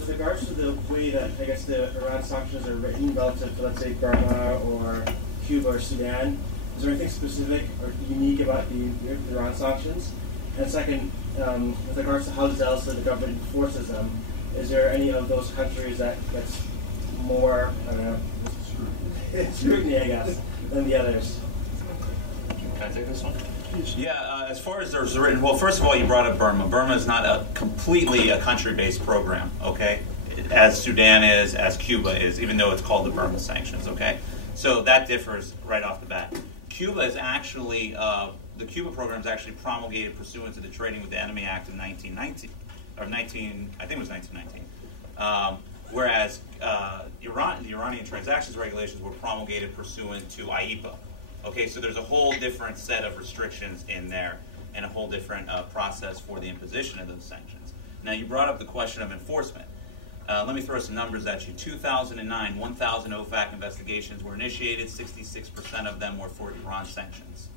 With regards to the way that, I guess, the Iran sanctions are written relative to, let's say, Burma or Cuba or Sudan, is there anything specific or unique about the Iran sanctions? And second, with regards to how zealously the government enforces them, is there any of those countries that gets more, I don't know, scrutiny, I guess, than the others? can I take this one? Yeah, as far as there's written, well, first of all, you brought up Burma. Burma is not completely a country-based program, okay? As Sudan is, as Cuba is, even though it's called the Burma sanctions, okay? So that differs right off the bat. Cuba is actually, the Cuba program is actually promulgated pursuant to the Trading with the Enemy Act of 1919, or I think it was 1919. Whereas the Iranian transactions regulations were promulgated pursuant to IABA. Okay, so there's a whole different set of restrictions in there and a whole different process for the imposition of those sanctions. Now, you brought up the question of enforcement. Let me throw some numbers at you. 2009, 1,000 OFAC investigations were initiated. 66% of them were for Iran sanctions.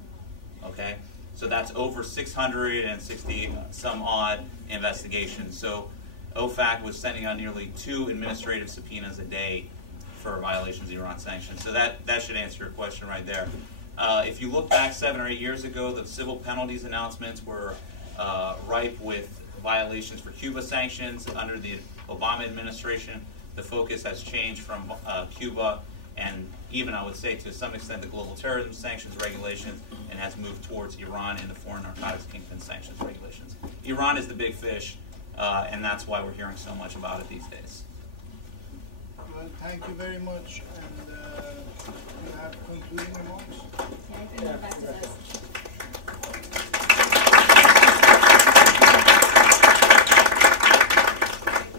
Okay? So that's over 660 some odd investigations. So OFAC was sending out nearly 2 administrative subpoenas a day for violations of Iran sanctions. So that should answer your question right there. If you look back 7 or 8 years ago, the civil penalties announcements were ripe with violations for Cuba sanctions. Under the Obama administration, the focus has changed from Cuba and even, I would say, to some extent, the global terrorism sanctions regulations, and has moved towards Iran and the foreign narcotics kingpin sanctions regulations. Iran is the big fish, and that's why we're hearing so much about it these days. Well, thank you very much. And you have concluding remarks? Yeah, I can go back to this.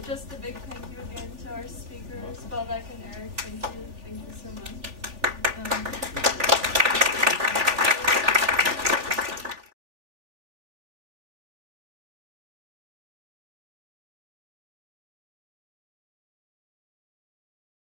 Just a big thank you again to our speakers, Belbeck and